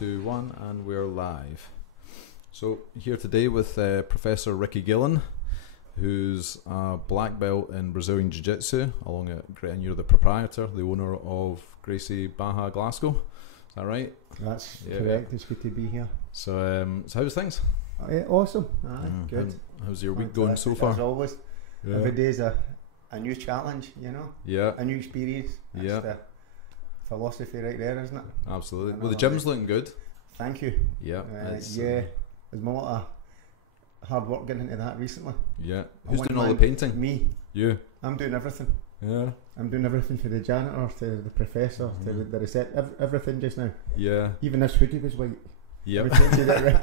2, 1, and we're live. So here today with Professor Ricky Gillen, who's a black belt in Brazilian Jiu-Jitsu, and you're the proprietor, the owner of Gracie Barra Glasgow. Is that right? That's correct. It's good to be here. So how's things? Awesome. Good. How's your week going so far? As always, every day's a new challenge, you know. Yeah. A new experience. That's the philosophy right there, isn't it? Absolutely. Well, the gym's looking good. Thank you. Yeah. There's been a lot of hard work getting into that recently. Yeah. Who's doing all the painting? Me. You. I'm doing everything. Yeah. I'm doing everything, for the janitor to the professor to the reception, everything just now. Yeah. Even this hoodie was white. Yeah.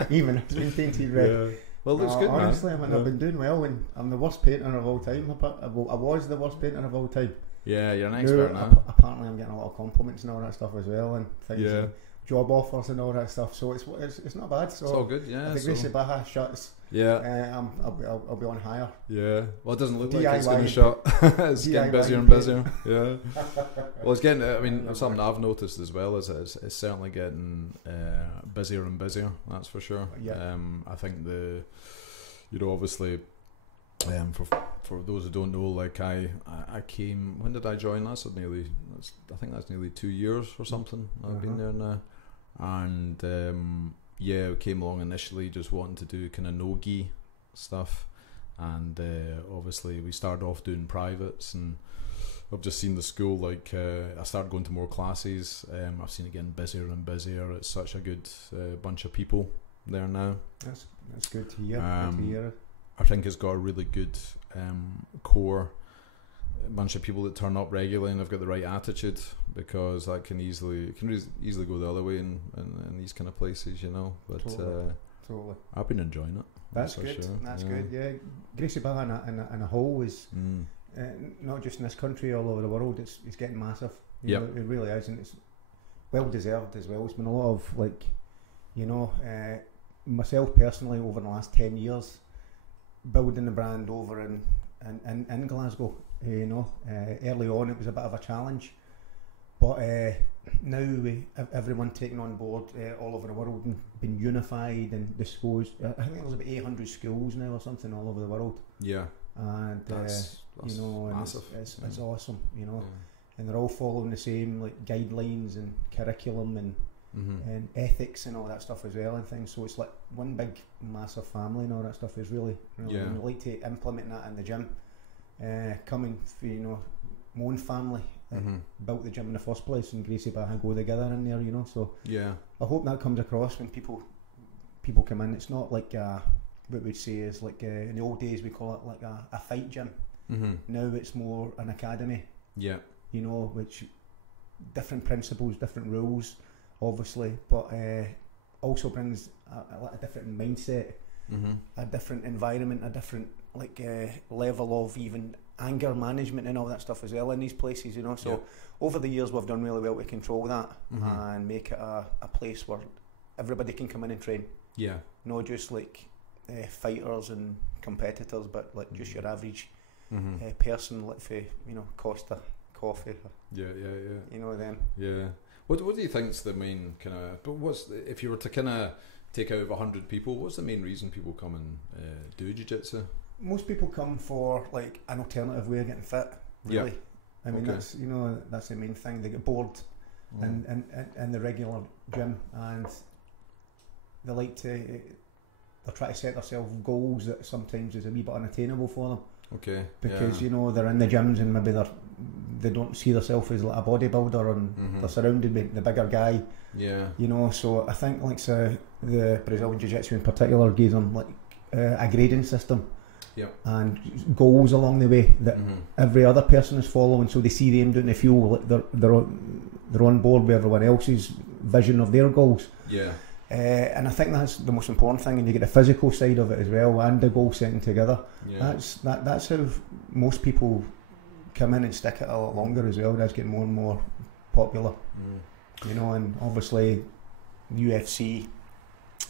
Even it's been painted red. Yeah. Well, it looks good, honestly, man. I've been doing well, and I'm the worst painter of all time. I was the worst painter of all time. Yeah, you're an expert now. Apparently, I'm getting a lot of compliments and all that stuff as well, and things, and job offers and all that stuff. So it's not bad. So it's all good. Yeah. If the Gracie Barra shuts, I'll be on hire. Yeah. Well, it doesn't look DIY, like it's going to shut. It's getting busier and busier. Yeah. Well, it's getting. I mean, something I've noticed as well is it's certainly getting busier and busier. That's for sure. Yeah. I think obviously. For those who don't know, like I came. When did I join? I think that's nearly 2 years or something. I've been there now, and we came along initially just wanting to do kind of no-gi stuff, and obviously we started off doing privates, and I've just seen the school. Like I started going to more classes. I've seen it getting busier and busier. It's such a good bunch of people there now. That's good to hear. Good to hear. I think it's got a really good core bunch of people that turn up regularly and have got the right attitude, because that can easily go the other way in these kind of places, you know. But totally. I've been enjoying it. That's good. Sure. That's good. Yeah, Gracie Barra in a whole is not just in this country, all over the world. It's getting massive. You know, it really is, and it's well deserved as well. It's been a lot of myself personally over the last 10 years. Building the brand over in Glasgow, early on it was a bit of a challenge, but now everyone taken on board all over the world and been unified and disclosed. I think there's about 800 schools now or something all over the world. Yeah, and that's massive. It's awesome, and they're all following the same like guidelines and curriculum and ethics and all that stuff as well and things. So it's like one big massive family and all that stuff is really we like to implement that in the gym. Coming for my own family that built the gym in the first place, and Gracie Barra go together in there, so I hope that comes across when people come in. It's not like what we'd say is like in the old days we call it like a fight gym. Now it's more an academy, which different principles, different rules obviously, but also brings a different mindset, a different environment, a different level of even anger management and all that stuff as well in these places, so over the years we've done really well to control that and make it a place where everybody can come in and train, not just like fighters and competitors, but like just your average person, like for Costa coffee, them. What do you think's the main kind of? But if you were to kind of take out of 100 people, what's the main reason people come and do jiu-jitsu? Most people come for like an alternative way of getting fit. Really, I mean that's the main thing. They get bored in the regular gym, and they like to. They try to set themselves goals that sometimes is a wee bit unattainable for them. Okay. Because they're in the gyms and maybe they don't see themselves as like a bodybuilder, and they're surrounded by the bigger guy. Yeah. So I think the Brazilian Jiu-Jitsu in particular gives them like a grading system. And goals along the way that every other person is following, so they see them doing, they feel like they're on board with everyone else's vision of their goals. And I think that's the most important thing, and you get the physical side of it as well, and the goal setting together. That's how most people come in and stick it a lot longer as well. That's getting more and more popular, and obviously UFC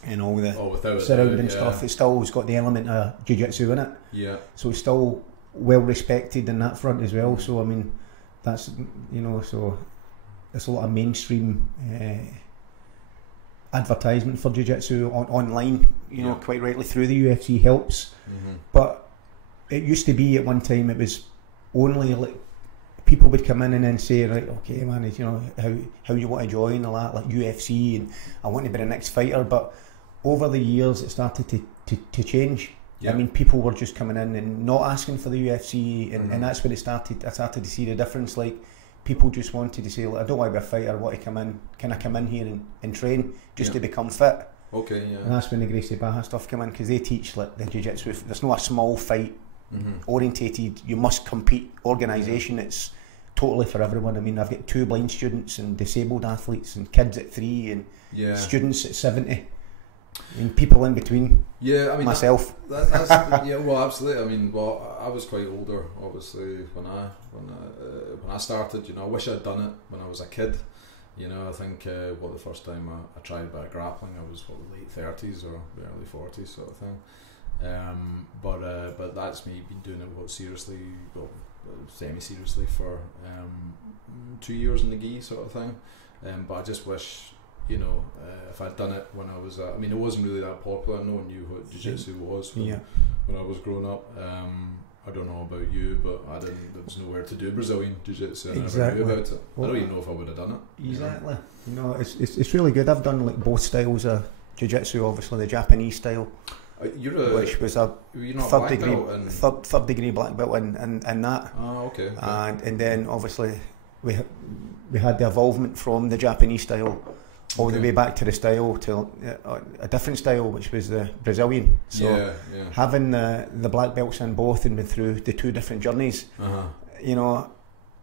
and all the surrounding stuff. It's still got the element of jiu-jitsu in it. So it's still well respected in that front as well. So I mean, that's so it's a lot of mainstream advertisement for jiu-jitsu online, you know, quite rightly through the UFC helps. But it used to be at one time it was only like people would come in and then say, right, okay man, you know, how you want to join a lot, like UFC, and I want to be the next fighter. But over the years it started to change. I mean, people were just coming in and not asking for the UFC, and that's when I started to see the difference. Like, people just wanted to say, like, I don't want to be a fighter, I want to come in, can I come in here and train just to become fit? Okay, yeah. And that's when the Gracie Barra stuff came in, because they teach like the jiu-jitsu, there's not a small fight orientated, you must compete organisation. It's totally for everyone. I mean, I've got 2 blind students and disabled athletes and kids at 3 and students at 70 and people in between. I mean, myself. That's well, absolutely. I mean, well, I was quite older, obviously, when I started. You know, I wish I'd done it when I was a kid. You know, I think the first time I tried a bit of grappling, I was late 30s or early 40s sort of thing. But that's me been doing it seriously, semi-seriously for 2 years in the gi sort of thing. But I just wish, you know, if I'd done it when I was, I mean, it wasn't really that popular. No one knew what jiu-jitsu was when I was growing up. I don't know about you, but there was nowhere to do Brazilian jiu-jitsu. I never knew about it. Well, I don't even know if I would have done it. Exactly. You know, it's really good. I've done like both styles of jiu-jitsu. Obviously, the Japanese style, which was a third degree black belt in that. Oh, okay. And then obviously we had the evolvement from the Japanese style all the way back to the style to a different style, which was the Brazilian. So having the black belts in both and been through the 2 different journeys, you know,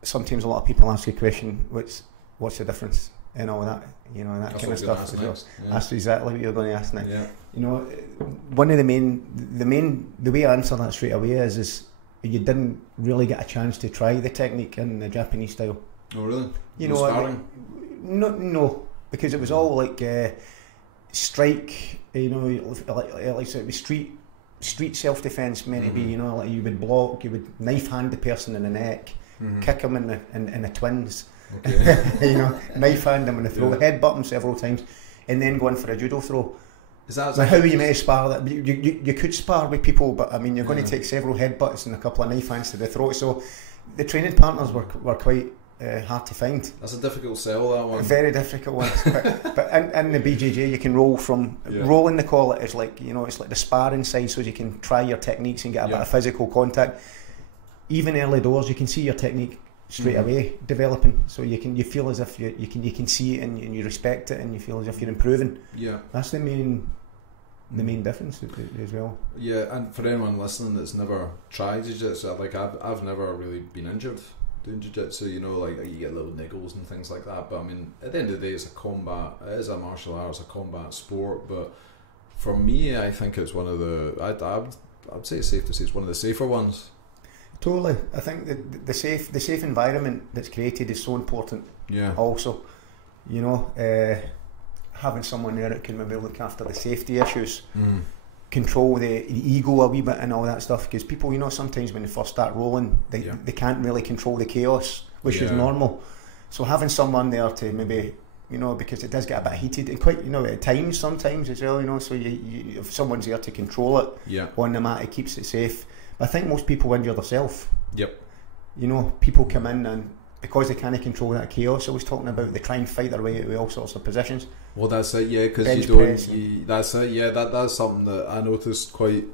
sometimes a lot of people ask a question, what's the difference and all that, you know, and that kind of stuff. That's exactly what you're going to ask now. You know, one of the way I answer that straight away is you didn't really get a chance to try the technique in the Japanese style. Oh really? You know, sparring? No. Because it was all like strike, you know, like it was street self-defence meant to be, you know, like you would block, you would knife hand the person in the neck, kick him in the twins, you know, knife hand him in the throat, headbutt him several times, and then go in for a judo throw. Is that now, how you may spar that? You could spar with people, but I mean, you're going to take several headbutts and a couple of knife hands to the throat. So the training partners were quite hard to find. That's a difficult sell, that one. A very difficult one. but in the BJJ, you can roll from rolling. They call it, is like, you know, it's like the sparring side, so you can try your techniques and get a bit of physical contact. Even early doors, you can see your technique straight away developing. So you feel as if you can see it and you respect it, and you feel as if you're improving. That's the main difference as well. And for anyone listening that's never tried jiu-jitsu, like I've never really been injured doing jiu-jitsu, you know, like you get little niggles and things like that, but I mean, at the end of the day, it is a martial art, it's a combat sport. But for me, I think it's one of the, I'd say it's safe to say it's one of the safer ones. Totally. I think the safe environment that's created is so important. Also, you know, having someone there that can maybe look after the safety issues, control the ego a wee bit and all that stuff, because people, you know, sometimes when they first start rolling, they can't really control the chaos, which is normal. So having someone there to maybe, you know, because it does get a bit heated and quite, you know, at times sometimes as well, you know, so you if someone's there to control it on the mat, it keeps it safe. But I think most people injure themselves. You know, people come in and because they can't control that chaos, I was talking about, they try and fight their way out of all sorts of positions. Well, that's it, because you don't. That's it, that's something that I noticed quite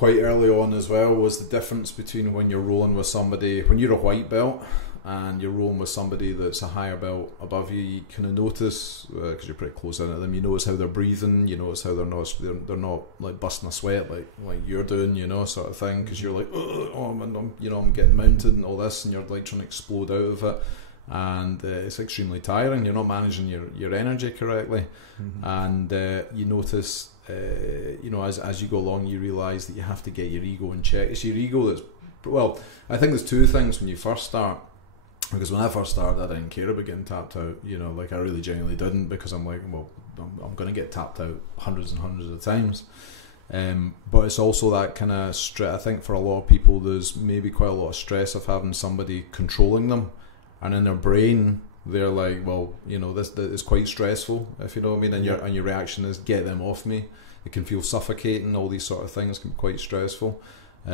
early on as well, was the difference between when you're rolling with somebody, when you're a white belt and you're rolling with somebody that's a higher belt above you. You kind of notice, because you're pretty close in at them, you notice how they're breathing, you notice how they're not like busting a sweat like you're doing, you know, sort of thing, because you're like, I'm getting mounted and all this, and you're like trying to explode out of it, and it's extremely tiring. You're not managing your energy correctly, and you notice, you know, as you go along, you realise that you have to get your ego in check. It's your ego that's, well, I think there's 2 things when you first start. Because when I first started, I didn't care about getting tapped out, you know, like I really genuinely didn't, because I'm like, well, I'm going to get tapped out hundreds and hundreds of times. But it's also that kind of stress. I think for a lot of people, there's maybe quite a lot of stress of having somebody controlling them, and in their brain, they're like, well, you know, this is quite stressful, if you know what I mean, and your reaction is get them off me. It can feel suffocating. All these sort of things can be quite stressful. So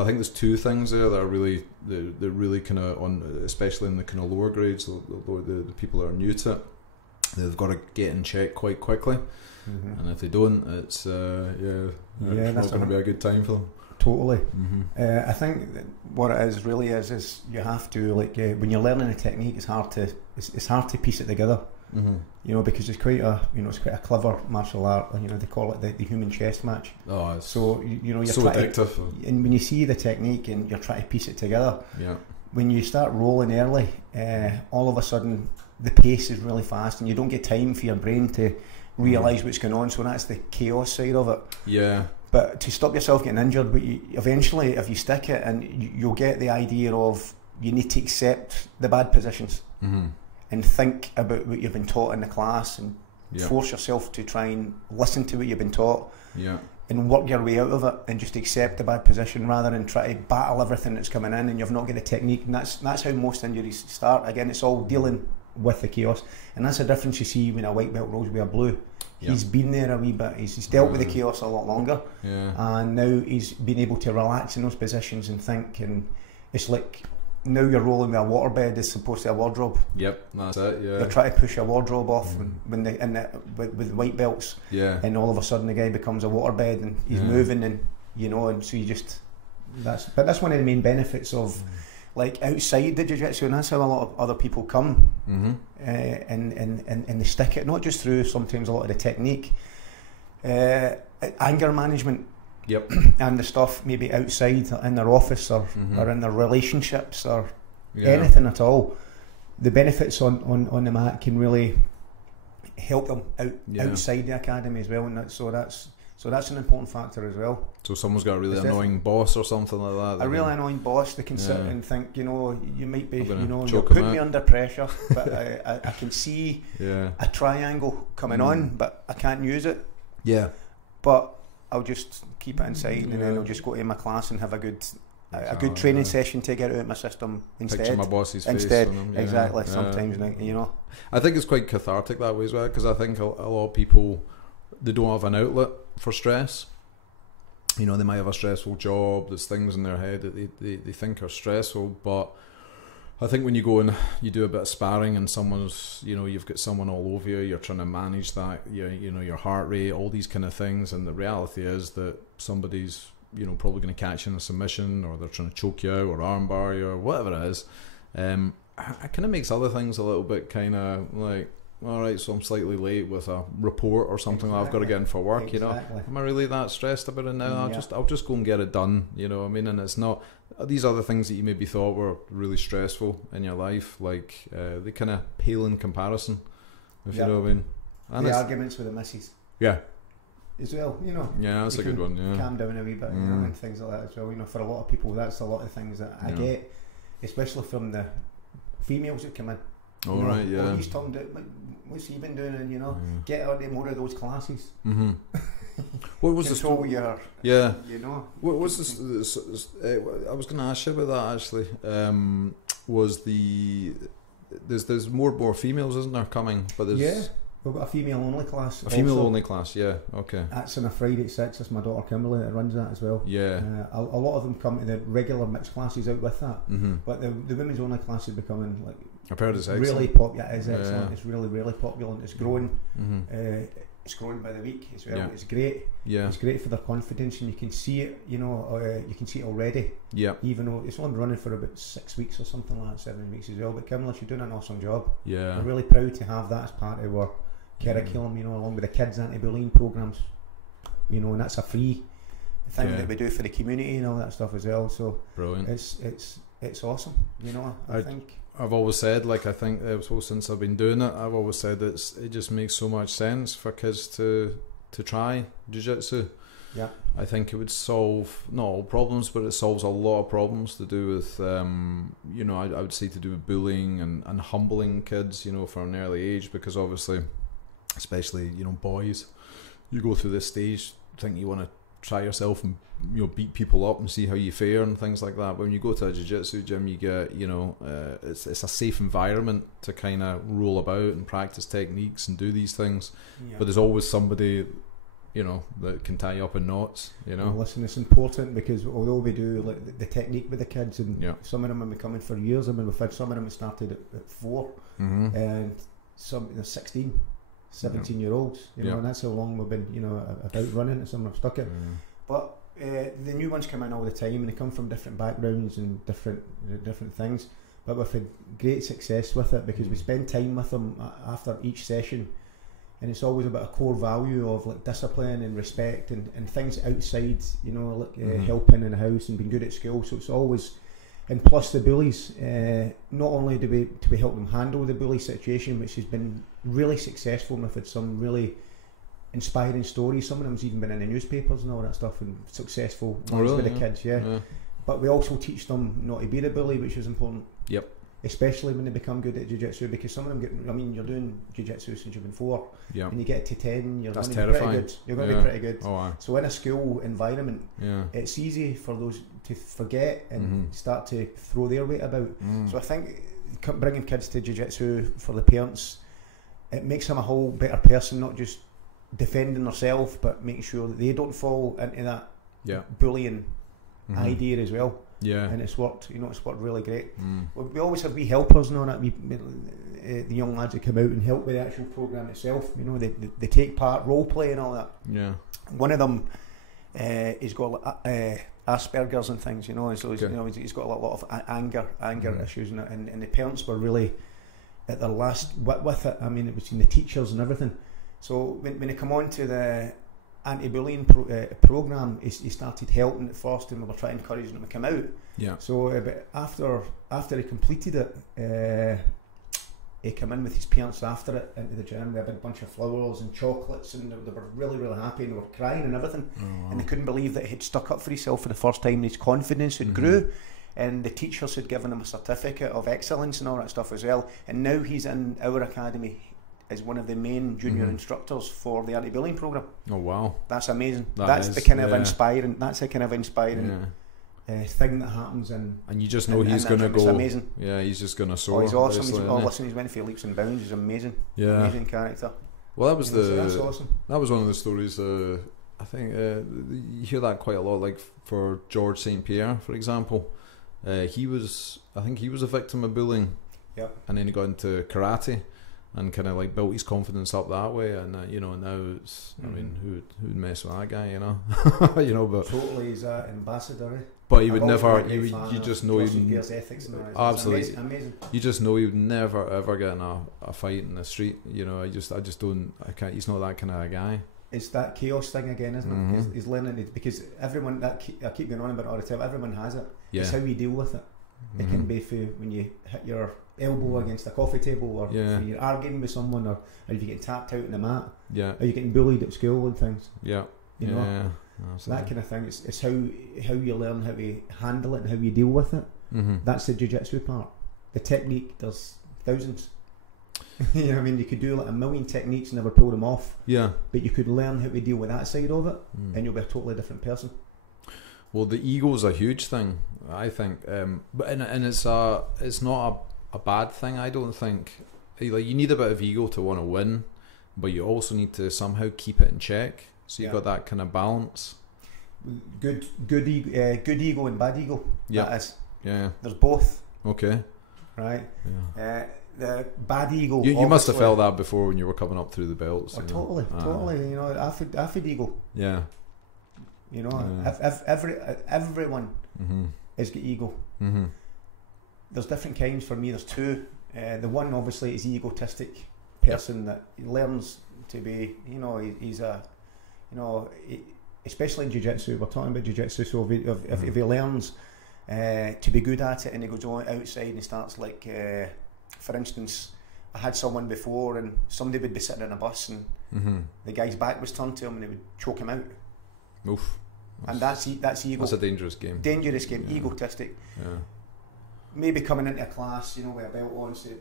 I think there's two things there that are really they're really kind of on, especially in the kind of lower grades, the people that are new to it, they've got to get in check quite quickly. And if they don't, it's it's not going to be a good time for them. Totally. I think that what it is really is you have to, like, when you're learning a technique, it's hard to piece it together. You know, because it's quite a clever martial art. You know, they call it the human chess match. Oh, so you're so addictive. And when you see the technique and you're trying to piece it together, when you start rolling early, all of a sudden the pace is really fast, and you don't get time for your brain to realise what's going on. So that's the chaos side of it. Yeah. But to stop yourself getting injured, but eventually, if you stick it, and you'll get the idea of you need to accept the bad positions and think about what you've been taught in the class, and force yourself to try and listen to what you've been taught and work your way out of it, and just accept the bad position rather than try to battle everything that's coming in and you've not got the technique. And that's how most injuries start. Again, it's all dealing with the chaos, and that's the difference you see when a white belt rolls with a blue. He's been there a wee bit, he's dealt with the chaos a lot longer, and now he's been able to relax in those positions and think, and it's like now you're rolling with a waterbed as opposed to a wardrobe. Yep, that's it. You're trying to push a wardrobe off with white belts, and all of a sudden the guy becomes a waterbed and he's moving, and you know, and so you just that's one of the main benefits of like outside the jiu-jitsu, and that's how a lot of other people come, and they stick it, not just through sometimes a lot of the technique, anger management, and the stuff maybe outside in their office or in their relationships or anything at all. The benefits on the mat can really help them outside the academy as well, and that's an important factor as well. So someone's got a really annoying boss or something like that. A really annoying boss, they can sit and think, you know, you might be, you know, you'll put me under pressure, but I can see a triangle coming on, but I can't use it. Yeah. But I'll just keep it inside, and then I'll just go to my class and have a good training session to get it out of my system instead. Picture my boss's face on them. Exactly. Sometimes, you know. I think it's quite cathartic that way as well, because I think a lot of people, they don't have an outlet for stress. You know, they might have a stressful job, there's things in their head that they think are stressful, but I think when you go and you do a bit of sparring and someone's, you know, you've got someone all over you, you're trying to manage that, you know, your heart rate, all these kind of things, and the reality is that somebody's, you know, probably going to catch you in a submission, or they're trying to choke you out or armbar you or whatever it is. It kind of makes other things a little bit kind of like, alright, so I'm slightly late with a report or something that I've got to get in for work, you know. Am I really that stressed about it now? I'll just go and get it done, you know what I mean? And it's not these other things that you maybe thought were really stressful in your life, like they kind of pale in comparison, if you know what I mean. And the arguments with the missus. Yeah. As well, you know. Yeah, that's a good one, yeah. Calm down a wee bit, you know, and things like that as well. You know, for a lot of people, that's a lot of things that I get, especially from the females that come in. Oh, right, yeah. Oh, he's talking about, what's he been doing, and you know, get out of more of those classes. What was control your, you know. What was this? I was going to ask you about that actually. Was there's more and more females, isn't there, coming? But there's we've got a female only class. A female only class, okay. That's on a Friday at 6. It's my daughter Kimberly that runs that as well. Yeah. A lot of them come to the regular mixed classes out with that, but the women's only class is becoming like. I've heard it's really popular. It is excellent. It's really, really popular, and it's growing. It's growing by the week as well. It's great. It's great for their confidence, and you can see it. You know, you can see it already. Even though it's only running for about 6 weeks or something like that, 7 weeks as well. But Kimberly, she's doing an awesome job. We're really proud to have that as part of our curriculum. You know, along with the kids anti-bullying programs. You know, and that's a free thing that we do for the community and all that stuff as well. So brilliant. It's awesome. You know, I think. I've always said, like, I think since I've been doing it, I've always said that it just makes so much sense for kids to try jiu-jitsu. Yeah, I think it would solve not all problems, but it solves a lot of problems to do with, you know, I would say to do with bullying and humbling kids, you know, from an early age, because obviously, especially, you know, boys, you go through this stage thinking you want to try yourself and beat people up and see how you fare and things like that. But when you go to a jiu-jitsu gym, you get it's a safe environment to kind of roll about and practice techniques and do these things. But there's always somebody that can tie you up in knots. Well, listen, it's important, because although we do like the technique with the kids, and some of them have been coming for years. I mean, we've had some of them that started at 4, and some 16, 17-year-olds. And that's how long we've been about running, and some have stuck it. But the new ones come in all the time, and they come from different backgrounds and different things. But we've had great success with it, because we spend time with them after each session. And it's always about a core value of like discipline and respect and things outside, helping in the house and being good at school. So it's always, and plus the bullies, not only do we help them handle the bully situation, which has been really successful, and we've had some really inspiring stories. Some of them's even been in the newspapers and all that stuff, and successful with the kids. But we also teach them not to be the bully, which is important. Yep. Especially when they become good at jiu-jitsu, because some of them you're doing jiu-jitsu since you've been 4, and you get to 10, you're going to be pretty good. You're going to be pretty good. So in a school environment, it's easy for those to forget and start to throw their weight about. So I think bringing kids to jiu-jitsu for the parents, it makes them a whole better person, not just defending themselves, but making sure that they don't fall into that bullying idea as well. And it's worked. It's worked really great. We always have wee helpers and all that. The young lads that come out and help with the actual program itself. They take part, role play and all that. One of them, he's got Asperger's and things. So he's got a lot of anger issues, and the parents were really at their last wit with it. I mean, it was in the teachers and everything. So when they come on to the anti-bullying program, he started helping at first, and we were trying to encourage him to come out. So but after he completed it, he came in with his parents after it into the gym. We had a big bunch of flowers and chocolates, and they were really, really happy, and they were crying and everything. And they couldn't believe that he had stuck up for himself for the first time, and his confidence had grew. And the teachers had given him a certificate of excellence and all that stuff as well. And now he's in our academy as one of the main junior instructors for the anti-bullying program. Oh wow, that's amazing. That's the kind of inspiring. That's the kind of inspiring thing that happens. And you just know he's going to go. It's amazing. Yeah, he's just going to soar. He's awesome. Listen, he's went for leaps and bounds. He's amazing. Amazing character. Well, that was that's awesome. That was one of the stories. I think you hear that quite a lot. Like for George St. Pierre, for example, I think he was a victim of bullying. And then he got into karate and kind of like built his confidence up that way, and now it's, I mean, who'd mess with that guy, but totally, he's an ambassador. But he would never. You just know he ethics. Absolutely, amazing. You just know he would never ever get in a fight in the street. I just don't. I can't. He's not that kind of a guy. It's that chaos thing again, isn't it? He's learning it, because everyone I keep going on about it all the time. Everyone has it. It's how you deal with it. It can be when you hit your elbow against a coffee table, or when you're arguing with someone, or if you're getting tapped out in the mat, or you're getting bullied at school and things. That kind of thing. It's how you learn how to handle it and how you deal with it. That's the jiu-jitsu part. The technique, there's thousands. You know what I mean? You could do like a million techniques and never pull them off. But you could learn how to deal with that side of it, and you'll be a totally different person. Well, the ego's a huge thing, I think, but it's not a bad thing. I don't think. Like, you need a bit of ego to want to win, but you also need to somehow keep it in check. So you've got that kind of balance. Good ego and bad ego. That is. There's both. Okay. Right. The bad ego. You must have felt that before when you were coming up through the belts. Totally. Aphid ego. If everyone has got ego. There's different kinds. For me, there's two. The one obviously is egotistic person that learns to be. He's a. Especially in jiu-jitsu, we're talking about jiu-jitsu. So if he learns to be good at it, and he goes on outside and starts like, for instance, I had someone before, and somebody would be sitting in a bus, and the guy's back was turned to him, and they would choke him out. Oof. And that's ego. That's a dangerous game. Egotistic. Maybe coming into a class, with a belt on, say,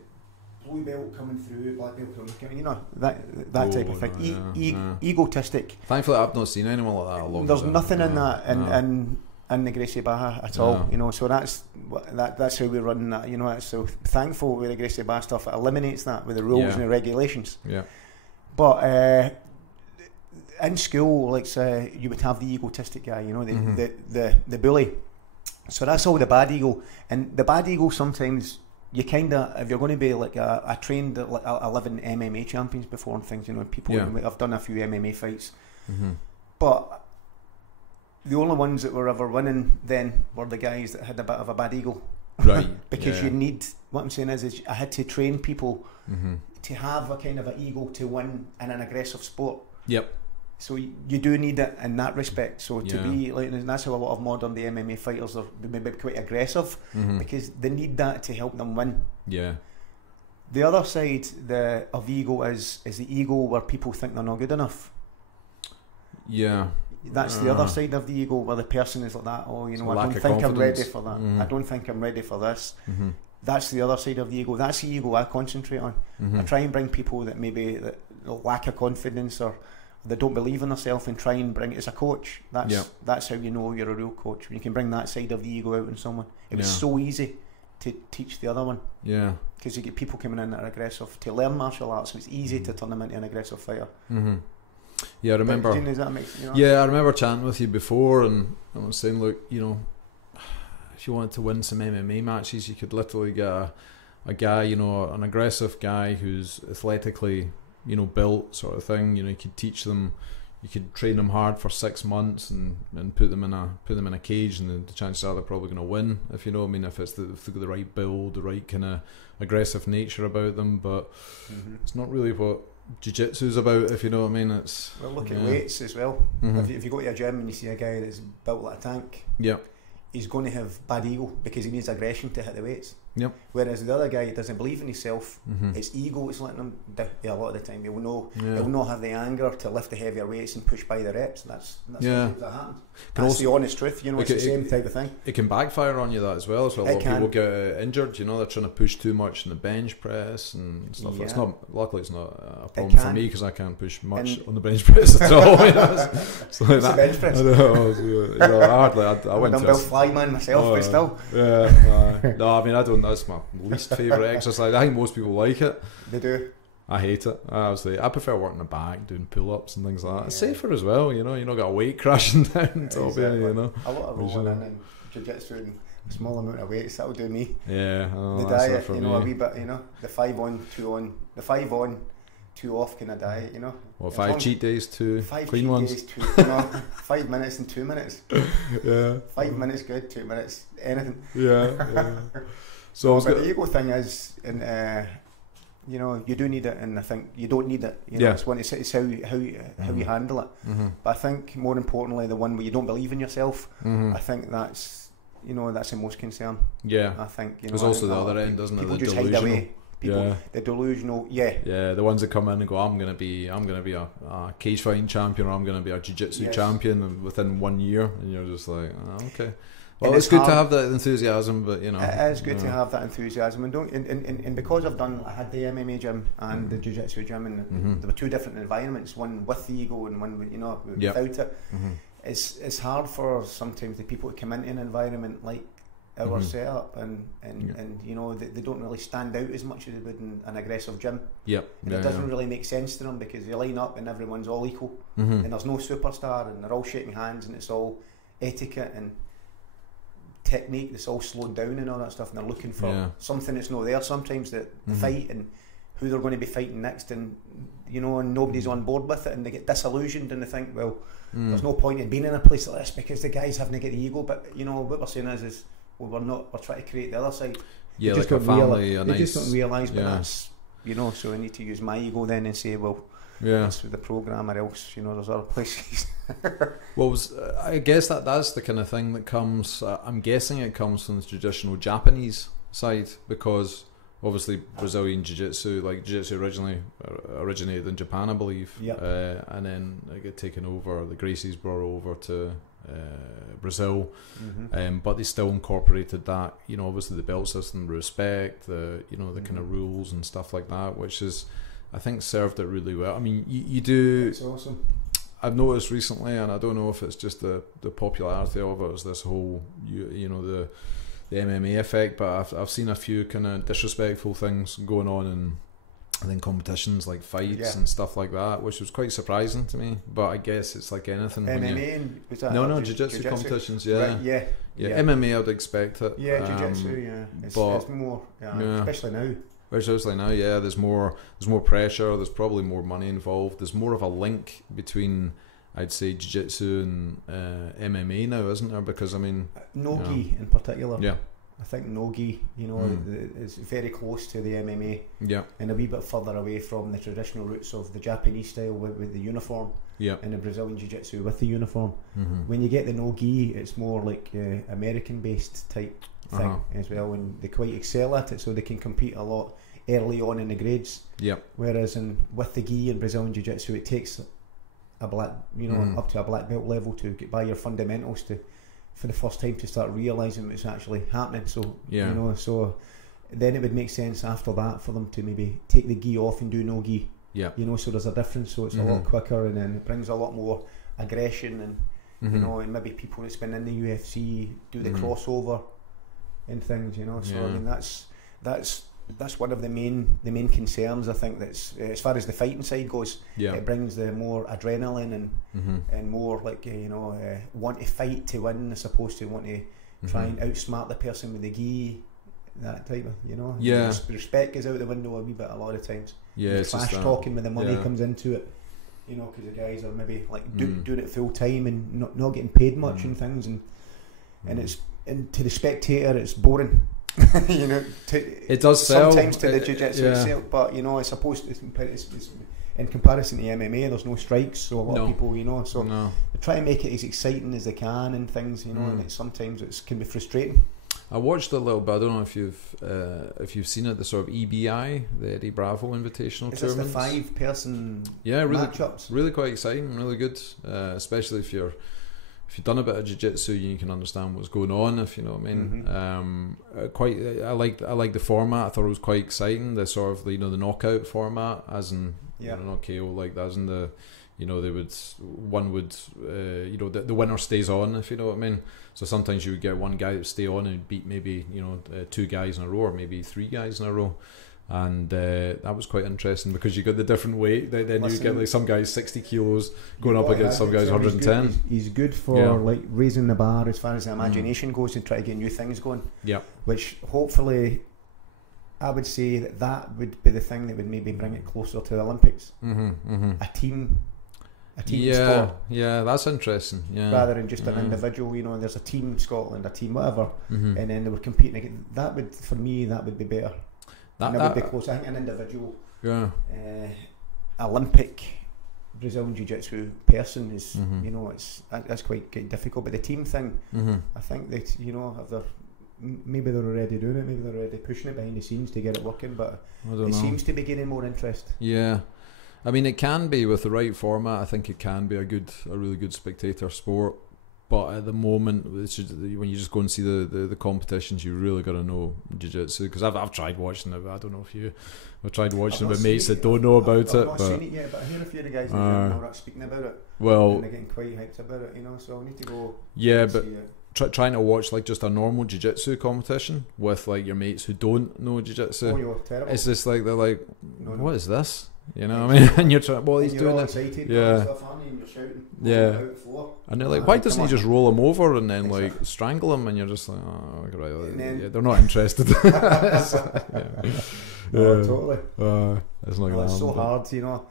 blue belt coming through, black belt coming through, you know, that type of thing. Egotistic. Thankfully, I've not seen anyone like that along. There's nothing in that in the Gracie Barra at all, you know. So that's how we run that, you know. So thankful with the Gracie Barra stuff, it eliminates that with the rules and the regulations. Yeah. But in school, like say, you would have the egotistic guy, you know, the bully. So that's all the bad ego, and the bad ego sometimes. You kind of, if you're going to be like I trained like 11 MMA champions before and things, you know, people. I've done a few MMA fights, but the only ones that were ever winning then were the guys that had a bit of a bad ego, right? Because you need. What I'm saying is I had to train people to have a kind of an ego to win in an aggressive sport. Yep. So you do need it in that respect. So to be like, and that's how a lot of modern day MMA fighters are maybe quite aggressive because they need that to help them win. Yeah. The other side of ego is the ego where people think they're not good enough. Yeah. That's the other side of the ego where the person is like that. Oh, you know, I don't think I'm ready for that. I don't think I'm ready for this. That's the other side of the ego. That's the ego I concentrate on. I try and bring people that maybe that lack of confidence or they don't believe in themselves and try and bring it as a coach. That's how you know you're a real coach. When you can bring that side of the ego out in someone. It was so easy to teach the other one. Yeah. Because you get people coming in that are aggressive to learn martial arts, so it's easy to turn them into an aggressive fighter. Yeah, I remember. I remember chatting with you before, and I was saying, look, you know, if you wanted to win some MMA matches, you could literally get a guy, you know, an aggressive guy who's athletically, you know, built sort of thing. You know, you could teach them, you could train them hard for 6 months and put them in a cage, and the chances are they're probably going to win. If you know what I mean, if they've got the right build, the right kind of aggressive nature about them. But it's not really what jiu-jitsu's about, if you know what I mean. It's look at weights as well. If you go to a gym and you see a guy that's built like a tank, he's going to have bad ego because he needs aggression to hit the weights. Whereas the other guy doesn't believe in himself, it's ego that's letting him down. A lot of the time he'll not have the anger to lift the heavier weights and push by the reps. That's what happens. That's the honest truth, you know. It's the same type of thing. It can backfire on you that as well. So a lot of people get injured, you know. They're trying to push too much in the bench press and stuff. It's not, luckily it's not a problem for me because I can't push much on the bench press at all. You know, it's like that. Bench press. I know, I went to dumbbell flyman myself, but still. No, I mean, that's my least favourite exercise. I think most people like it. They do. I hate it. I prefer working the back, doing pull-ups and things like that. It's safer as well, you know. You don't got a weight crashing down top of you, you know. A lot of rolling in jiu-jitsu and a small amount of weights, that'll do me. Yeah, the diet, you know, a wee bit, you know, the 5 on, 2 on, the 5 on, 2 off kind of diet, you know. Well, 5 cheat days, 2 clean ones. 5 cheat days, 2, you know, 5 minutes and 2 minutes. 5 minutes good, 2 minutes, anything. So but the ego thing is, you know, you do need it, and I think you don't need it. You know, it's how you handle it. But I think more importantly, the one where you don't believe in yourself, I think that's, you know, that's the most concern. I think, you know, there's also the other end, doesn't it? People the just delusional. hide away. People, the delusional, the ones that come in and go, I'm gonna be a cage fighting champion, or I'm gonna be a jiu-jitsu champion within 1 year, and you're just like, okay. Well, it's good to have that enthusiasm, but you know, it is good to have that enthusiasm, and because I had the MMA gym and the jiu-jitsu gym, and there were 2 different environments, one with the ego and one, you know, without it. It's hard for sometimes the people to come into an environment like our setup, and you know, they don't really stand out as much as they would in an aggressive gym. It doesn't really make sense to them because they line up and everyone's all equal, and there's no superstar, and they're all shaking hands, and it's all etiquette and technique that's all slowed down and all that stuff, and they're looking for something that's not there sometimes, that the fight and who they're going to be fighting next, and you know, and nobody's on board with it, and they get disillusioned, and they think, well, there's no point in being in a place like this because the guy's having to get the ego. But you know, what we're saying is we're trying to create the other side. They like a family, they just don't realise, but that's, you know, so I need to use my ego then and say, well, that's with the programme, or else, you know, there's other places. Well, I guess that's the kind of thing that comes, I'm guessing it comes from the traditional Japanese side, because obviously Brazilian jiu-jitsu, like jiu-jitsu originated in Japan, I believe, and then it got taken over, the Gracies brought over to Brazil, but they still incorporated that, you know, obviously the belt system, respect, the, you know, the kind of rules and stuff like that, which is, I think, served it really well. I mean, you do. It's awesome. I've noticed recently, and I don't know if it's just the popularity of it, is this whole you know the MMA effect, but I've seen a few kind of disrespectful things going on in competitions, like fights and stuff like that, which was quite surprising to me. But I guess it's like anything. MMA and was that no jiu-jitsu competitions, yeah. Right, yeah. MMA, I'd expect it. Yeah, jiu-jitsu, it's more, especially now. Especially now, yeah. There's more pressure. There's probably more money involved. There's more of a link between, I'd say, jiu-jitsu and MMA now, isn't there? Because I mean, no-gi in particular. Yeah. I think no-gi, you know, is very close to the MMA. Yeah. And a wee bit further away from the traditional roots of the Japanese style with the uniform. Yeah. And the Brazilian jiu-jitsu with the uniform. When you get the no-gi, it's more like American-based type thing as well, and they quite excel at it, so they can compete a lot early on in the grades. Yeah. Whereas with the gi and Brazilian jiu-jitsu, it takes a black, you know, up to a black belt level to get by your fundamentals for the first time to start realising what's actually happening. So you know, so then it would make sense after that for them to maybe take the gi off and do no gi. Yeah. You know, so there's a difference. So it's a lot quicker, and then it brings a lot more aggression, and you know, and maybe people that's been in the UFC do the crossover and things. You know, so I mean that's one of the main concerns, I think, that's as far as the fighting side goes. It brings the more adrenaline and more like want to fight to win as opposed to want to try and outsmart the person with the gi, that type of, you know. Respect goes out the window a wee bit a lot of times. It's trash talking with the money comes into it, you know, because the guys are maybe like doing it full time and not getting paid much and things, and it's, and to the spectator it's boring. You know, it does sometimes sell to the jiu-jitsu itself, but you know, it's supposed to, it's in comparison to MMA, there's no strikes, so a lot of people, you know, so they try and make it as exciting as they can and things, you know, and sometimes it can be frustrating. I watched a little bit. I don't know if you've seen it, the sort of EBI, the Eddie Bravo Invitational tournament. It's the 5-person really matchups. Really quite exciting, really good, especially if you've done a bit of jiu-jitsu, you can understand what's going on, if you know what I mean. I like the format. I thought it was quite exciting, the sort of, you know, the knockout format, as in not KO, like as in the, you know, the winner stays on, if you know what I mean. So sometimes you would get one guy that would stay on and beat maybe, you know, 2 guys in a row, or maybe 3 guys in a row. And that was quite interesting because you got the different weight. Then you get like some guys 60 kilos going up against some guys 110. He's good for like raising the bar as far as the imagination goes, and try to get new things going. Yeah, which hopefully, I would say that would be the thing that would maybe bring it closer to the Olympics. A team sport. Yeah, that's interesting. Yeah, rather than just an individual. You know, there's a team Scotland, a team whatever, and then they were competing again. That would, for me, that would be better. That would be close. I think an individual Olympic Brazilian Jiu-Jitsu person is, you know, that's quite difficult. But the team thing, I think that, you know, maybe they're already doing it, maybe they're already pushing it behind the scenes to get it working, but it seems to be gaining more interest. Yeah, I mean, it can be with the right format. I think it can be a really good spectator sport. But at the moment, when you just go and see the competitions, you really got to know jiu-jitsu, because I've tried watching it. I don't know if you have tried watching it with mates that don't know about it. I've not seen it yet, but I hear a few of the guys in the gym are speaking about it. Well, and they're getting quite hyped about it, you know. So I need to go. Yeah, but trying to watch like just a normal jiu-jitsu competition with like your mates who don't know jiu-jitsu. Oh, you're terrible. It's just like they're like, what is this? You know what I mean? And you're trying, well, he's doing it. Excited, and stuff, and you're shouting. And they're like, why doesn't he just roll him over and then like strangle him? And you're just like, oh, right. They're not interested. Totally. It's not it's so hard, you know.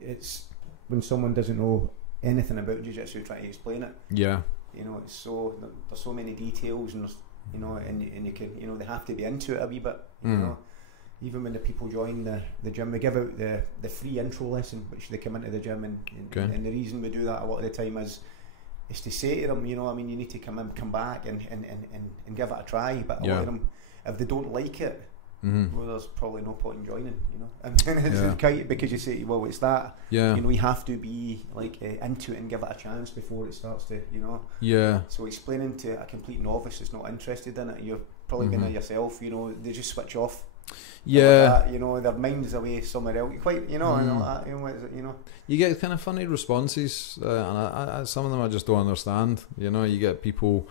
It's when someone doesn't know anything about jiu-jitsu trying to explain it. Yeah. You know, it's there's so many details, and there's, you know, and you can, you know, they have to be into it a wee bit, you know. Even when the people join the gym, we give out the free intro lesson, which they come into the gym, and the reason we do that a lot of the time is to say to them, you know, I mean, you need to come back and give it a try. But a lot of them, if they don't like it, well, there's probably no point in joining, you know. And it's quite, because you say, well, it's that, you know, you have to be like into it and give it a chance before it starts to, you know. Yeah. So explaining to a complete novice that's not interested in it, you're probably going to yourself, you know, they just switch off. Yeah. Like that, you know, their mind's away somewhere else. Quite, you know, and all that, you know. You get kind of funny responses, and I some of them I just don't understand. You know, you get people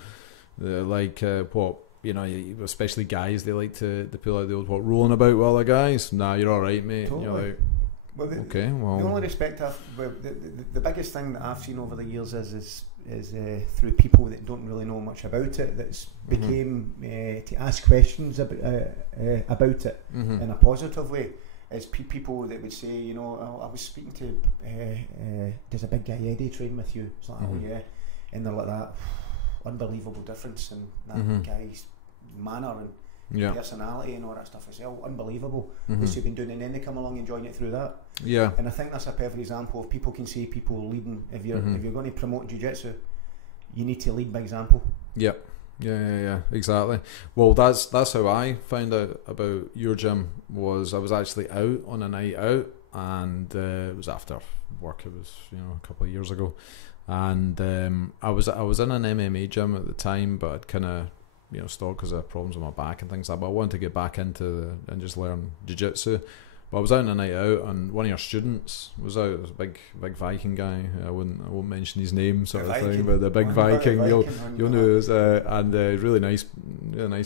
like what. You know, especially guys, they like to pull out the old rolling about with other guys. Nah, you're all right, mate. Totally. You're like, well, okay, well. The only respect the biggest thing that I've seen over the years is through people that don't really know much about it, that's became to ask questions about it in a positive way. Is people that would say, you know, I was speaking to, does a big guy Eddie train with you? It's like, oh yeah, and they're like that. Unbelievable difference in that guy's manner and personality and all that stuff as well. Unbelievable. Because you've been doing it, and then they come along and join it through that. Yeah. And I think that's a perfect example of people can see people leading. If you're going to promote jiu-jitsu, you need to lead by example. Yeah. Yeah, exactly. Well, that's how I found out about your gym. Was I was actually out on a night out, and it was after work. It was, you know, a couple of years ago. And I was in an MMA gym at the time, but I'd kind of, you know, stopped because of problems with my back and things like that. But I wanted to get back into and just learn jiu-jitsu. But I was out on a night out, and one of your students was out. It was a big Viking guy. I won't mention his name, sort of thing, but the big Viking, you'll know who is, and really nice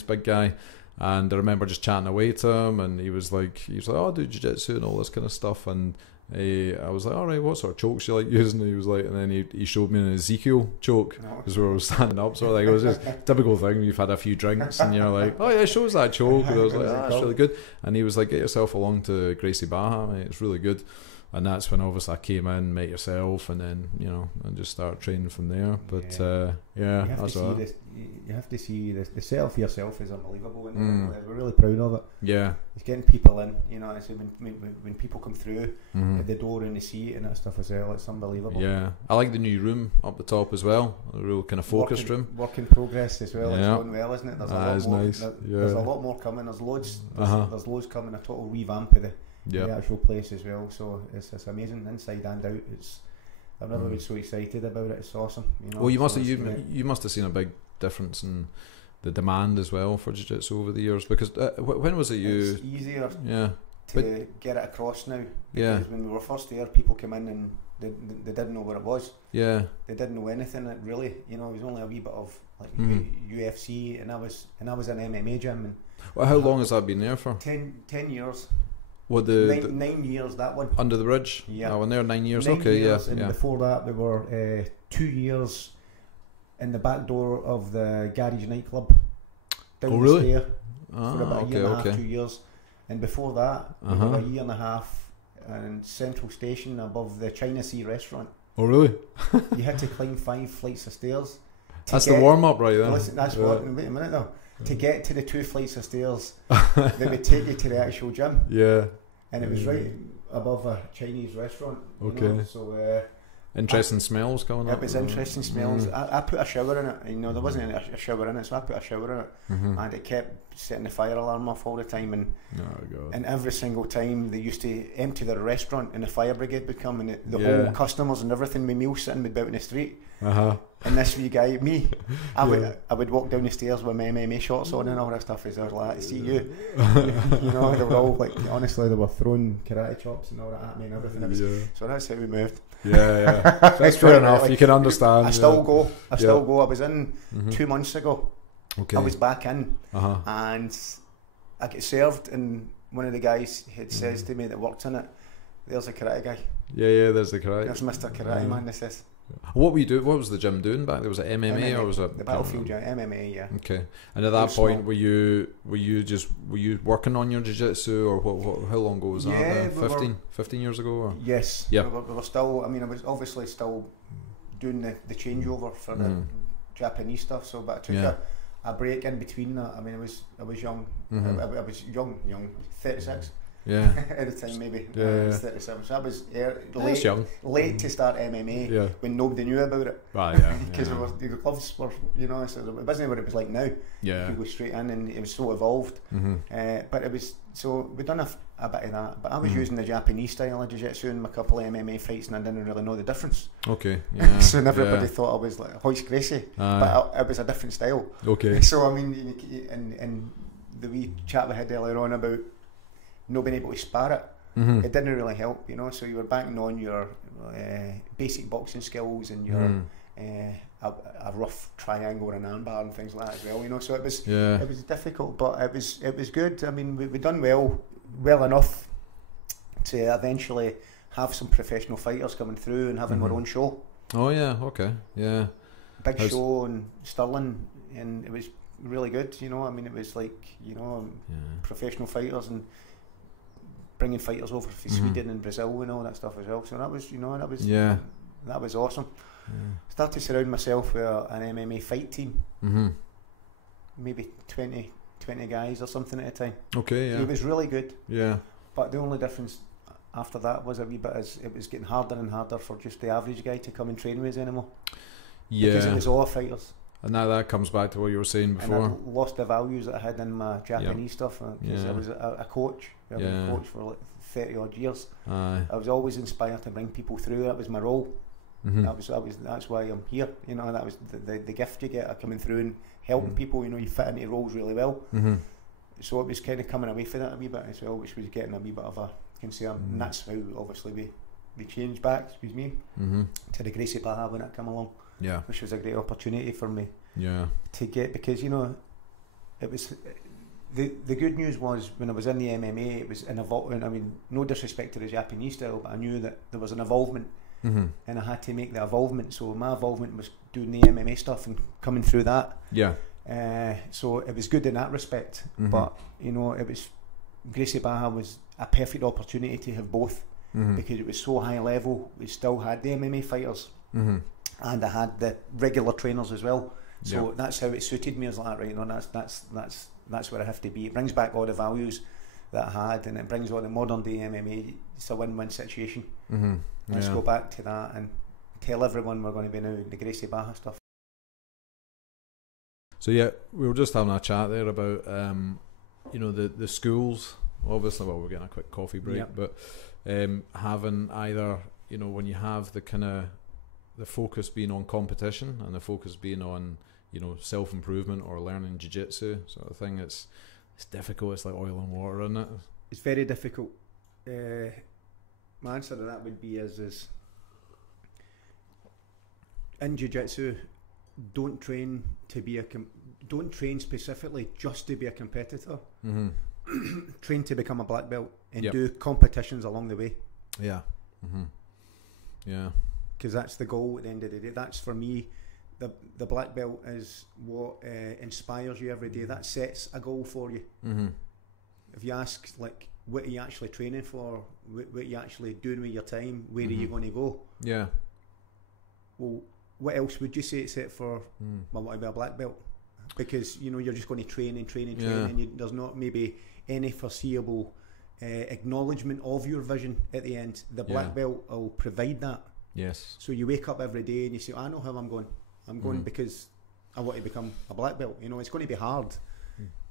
big guy. And I remember just chatting away to him, and he was like, oh, I do jiu-jitsu and all this kind of stuff. And I was like, all right, what sort of chokes you like using? And he was like, and then he showed me an Ezekiel choke, because we were standing up. So like, it was just a typical thing. You've had a few drinks, and you're like, oh yeah, show us that choke. And I was like, that's really good. And he was like, get yourself along to Gracie Baja, mate. It's really good. And that's when obviously I came in, met yourself, and then, you know, and just started training from there. But that's all. You have to see the setup for yourself is unbelievable, and we're really proud of it. Yeah, it's getting people in. You know, it's when people come through at the door and they see it and that stuff as well. It's unbelievable. Yeah, I like the new room up the top as well. A real kind of focused room. Work in progress as well. It's going well, isn't it? There's a lot more. Nice. There's a lot more coming. There's loads. There's loads coming. A total revamp of the actual place as well. So it's amazing inside and out. I've never been so excited about it. It's awesome. You know. Well, you must have seen a big difference in the demand as well for jiu-jitsu over the years, because when was it it's easier to get it across now, because when we were first there, people came in and they didn't know what it was. They didn't know anything. It really, you know, it was only a wee bit of like UFC, and I was an MMA gym. And well, how long has that been there for? 10 years. What 9 years, that one. Under the bridge? Yeah. Oh, when they were 9 years, 9 years, and before that we were 2 years in the back door of the garage nightclub down the stair for about a year and a half, 2 years. And before that, we were a year and a half in Central Station above the China Sea restaurant. Oh, really? You had to climb 5 flights of stairs. That's the warm-up right there. Listen, that's what, wait a minute though. To get to the 2 flights of stairs, they would take you to the actual gym. Yeah. And it was right above a Chinese restaurant. Okay. You know, so interesting smells coming up. It was interesting smells. I put a shower in it. You know, there wasn't a shower in it, so I put a shower in it, and it kept setting the fire alarm off all the time. And and every single time they used to empty the restaurant, and the fire brigade would come, and the whole customers and everything, my meal sitting would be out in the street. And this wee guy, me, I would walk down the stairs with my MMA shorts on and all that stuff. As I was like, see you, you know, they were all like, honestly, they were throwing karate chops and all that at me and everything. So that's how we moved. That's fair enough. Like, you can understand. I still go. I was in 2 months ago. I was back in, and I get served, and one of the guys had says to me that worked in it, "There's a karate guy." There's the karate. There's Mr. Karate Man. This is. What were you doing? What was the gym doing back there? Was it MMA or was it the Battlefield gym? MMA, yeah. Okay. And at that point, were you working on your jiu-jitsu, or what? How long ago was that? 15 years ago? Or? Yes. Yeah. We were still. I mean, I was obviously still doing the changeover for the Japanese stuff. So, but I took a break in between that. I mean, I was young. I was young, 36. Yeah. At the time, maybe. Yeah, I was 37. So I was late to start MMA when nobody knew about it. Right, yeah. Because the gloves were, you know, so it wasn't what it was like now. Yeah. You could go straight in, and it was so evolved. Mm-hmm. But it was, so we'd done a bit of that. But I was using the Japanese style of jiu-jitsu in a couple of MMA fights, and I didn't really know the difference. Okay, yeah. So everybody thought I was like Hoist Gracie, but it was a different style. Okay. So I mean, and the wee chat we had earlier on about not being able to spar it, it didn't really help, you know. So you were banging on your basic boxing skills and your a rough triangle and an armbar and things like that as well, you know. So it was difficult, but it was good. I mean, we done well enough to eventually have some professional fighters coming through and having our own show. Oh yeah, okay, yeah. Big show in Stirling, and it was really good, you know. I mean, it was like, you know, professional fighters and bringing fighters over from Sweden and Brazil and all that stuff as well. So that was, you know, that was awesome. Started to surround myself with an MMA fight team, maybe 20 guys or something at a time. Okay, yeah. So it was really good. Yeah. But the only difference after that was a wee bit as it was getting harder and harder for just the average guy to come and train with us anymore. Yeah. Because it was all fighters. And now that comes back to what you were saying before. And I lost the values that I had in my Japanese stuff. Because I was a coach. I've been a coach for like 30 odd years. I was always inspired to bring people through. That was my role. That's why I'm here. You know, that was the gift you get of coming through and helping people. You know, you fit into roles really well. So it was kind of coming away from that a wee bit as well, which was getting a wee bit of a concern. And that's how obviously we changed back, to the Gracie Baja when it came along. Yeah, which was a great opportunity for me. Yeah, to get, because, you know, it was the good news was when I was in the MMA, it was an evolvement. I mean, no disrespect to the Japanese style, but I knew that there was an evolvement, and I had to make the evolvement. So my evolvement was doing the MMA stuff and coming through that. Yeah. So it was good in that respect, but you know, it was Gracie Baja was a perfect opportunity to have both, because it was so high level. We still had the MMA fighters. And I had the regular trainers as well, so that's how it suited me. I was like, right, you know, that's where I have to be. It brings back all the values that I had, and it brings all the modern day MMA. It's a win-win situation. Let's go back to that and tell everyone we're going to be now the Gracie Baja stuff. So yeah, we were just having a chat there about you know, the schools. Obviously, well, we're getting a quick coffee break, but having either, you know, when you have the kind of the focus being on competition and the focus being on, you know, self-improvement or learning jiu-jitsu sort of thing, it's difficult. It's like oil and water, isn't it? It's very difficult. My answer to that would be is in jiu-jitsu, don't train specifically just to be a competitor. Train to become a black belt and do competitions along the way. Yeah. Yeah. Because that's the goal at the end of the day. That's, for me, the black belt is what inspires you every day. That sets a goal for you. If you ask, like, what are you actually training for, what are you actually doing with your time, where are you going to go? Yeah. Well, what else would you say except for, I want to be a black belt? Because, you know, you're just going to train, and there's not maybe any foreseeable acknowledgement of your vision at the end. The black belt will provide that. Yes. So you wake up every day and you say, I know how I'm going. I'm going because I want to become a black belt. You know, it's going to be hard,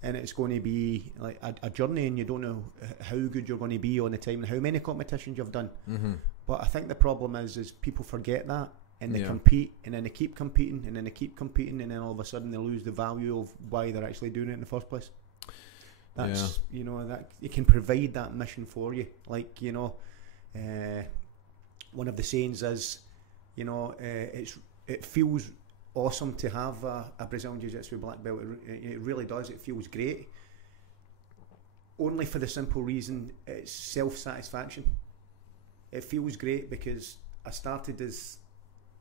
and it's going to be like a journey, and you don't know how good you're going to be on the time and how many competitions you've done. But I think the problem is people forget that, and they compete, and then they keep competing, and then they keep competing, and then all of a sudden they lose the value of why they're actually doing it in the first place. That's, you know, that it can provide that mission for you. Like, you know, one of the sayings is, you know, it feels awesome to have a Brazilian Jiu-Jitsu black belt. It really does. It feels great. Only for the simple reason it's self-satisfaction. It feels great because I started as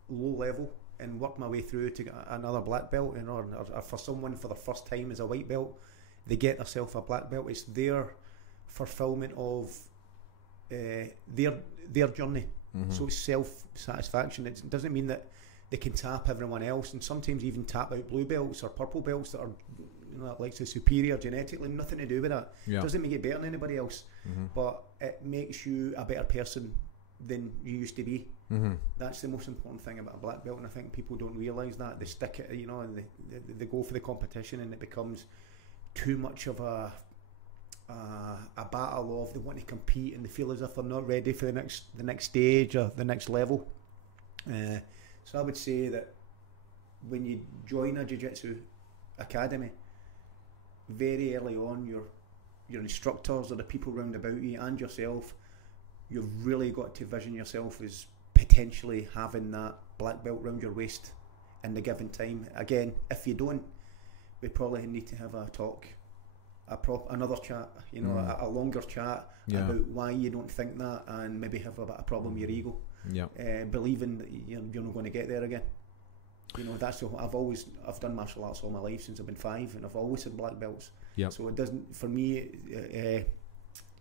low level and worked my way through to get another black belt, you know, or for someone for the first time as a white belt, they get themselves a black belt. It's their fulfillment of their journey. So it's self-satisfaction. It doesn't mean that they can tap everyone else, and sometimes even tap out blue belts or purple belts that are like the superior genetically, nothing to do with that. Doesn't make you better than anybody else, but it makes you a better person than you used to be. That's the most important thing about a black belt, and I think people don't realise that. They stick it, and they go for the competition, and it becomes too much of a battle of they want to compete and they feel as if they're not ready for the next stage or the next level. So I would say that when you join a jiu-jitsu academy, very early on, your instructors or the people round about you and yourself, you've really got to vision yourself as potentially having that black belt round your waist in the given time. Again, if you don't, we probably need to have a talk, another chat, a longer chat about why you don't think that, and maybe have a bit of problem with your ego, believing that you're not going to get there again. That's I've done martial arts all my life since I've been 5, and I've always had black belts. So it doesn't, for me,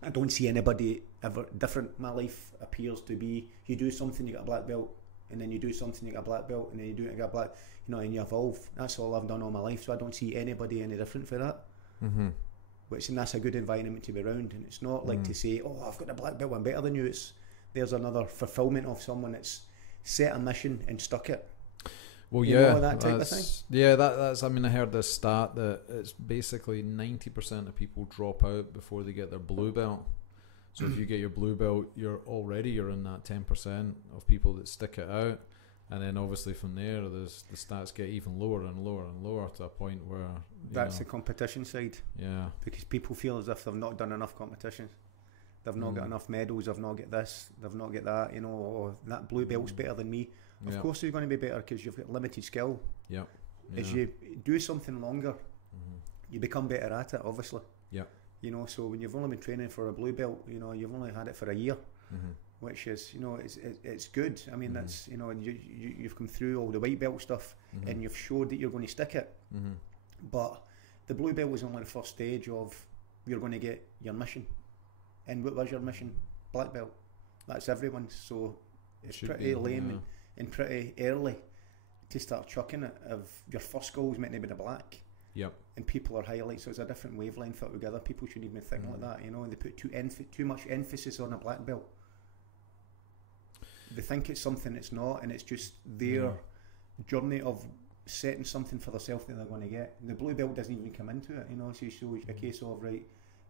I don't see anybody ever different. My life appears to be, you do something, you get a black belt, and then you do something, you get a black belt, and then you do it, you get a black, and you evolve. That's all I've done all my life, so I don't see anybody any different for that. And that's a good environment to be around. And it's not like to say, oh, I've got a black belt, I'm better than you. There's another fulfillment of someone that's set a mission and stuck it. Well, that type of thing. Yeah, that's. I mean, I heard this stat that it's basically 90% of people drop out before they get their blue belt. So if you get your blue belt, you're in that 10% of people that stick it out, and then obviously from there, the stats get even lower and lower and lower to a point where that's the competition side. Yeah, because people feel as if they've not done enough competitions. They've not got enough medals. They've not got this. They've not got that. Or that blue belt's better than me. Of course you're going to be better because you've got limited skill. As you do something longer, you become better at it, obviously. So when you've only been training for a blue belt, you've only had it for a year, which is, it's good. I mean, that's, you've come through all the white belt stuff and you've showed that you're going to stick it. But the blue belt was only the first stage of you're going to get your mission. And what was your mission? Black belt. That's everyone's. So it's pretty lame and pretty early to start chucking it. Of your first goal is meant to be the black, and people are highlights, so it's a different wavelength altogether. People shouldn't even think like that, and they put too much emphasis on a black belt. They think it's something it's not, and it's just their journey of setting something for themselves that they're going to get. And the blue belt doesn't even come into it, so it's a case of, right,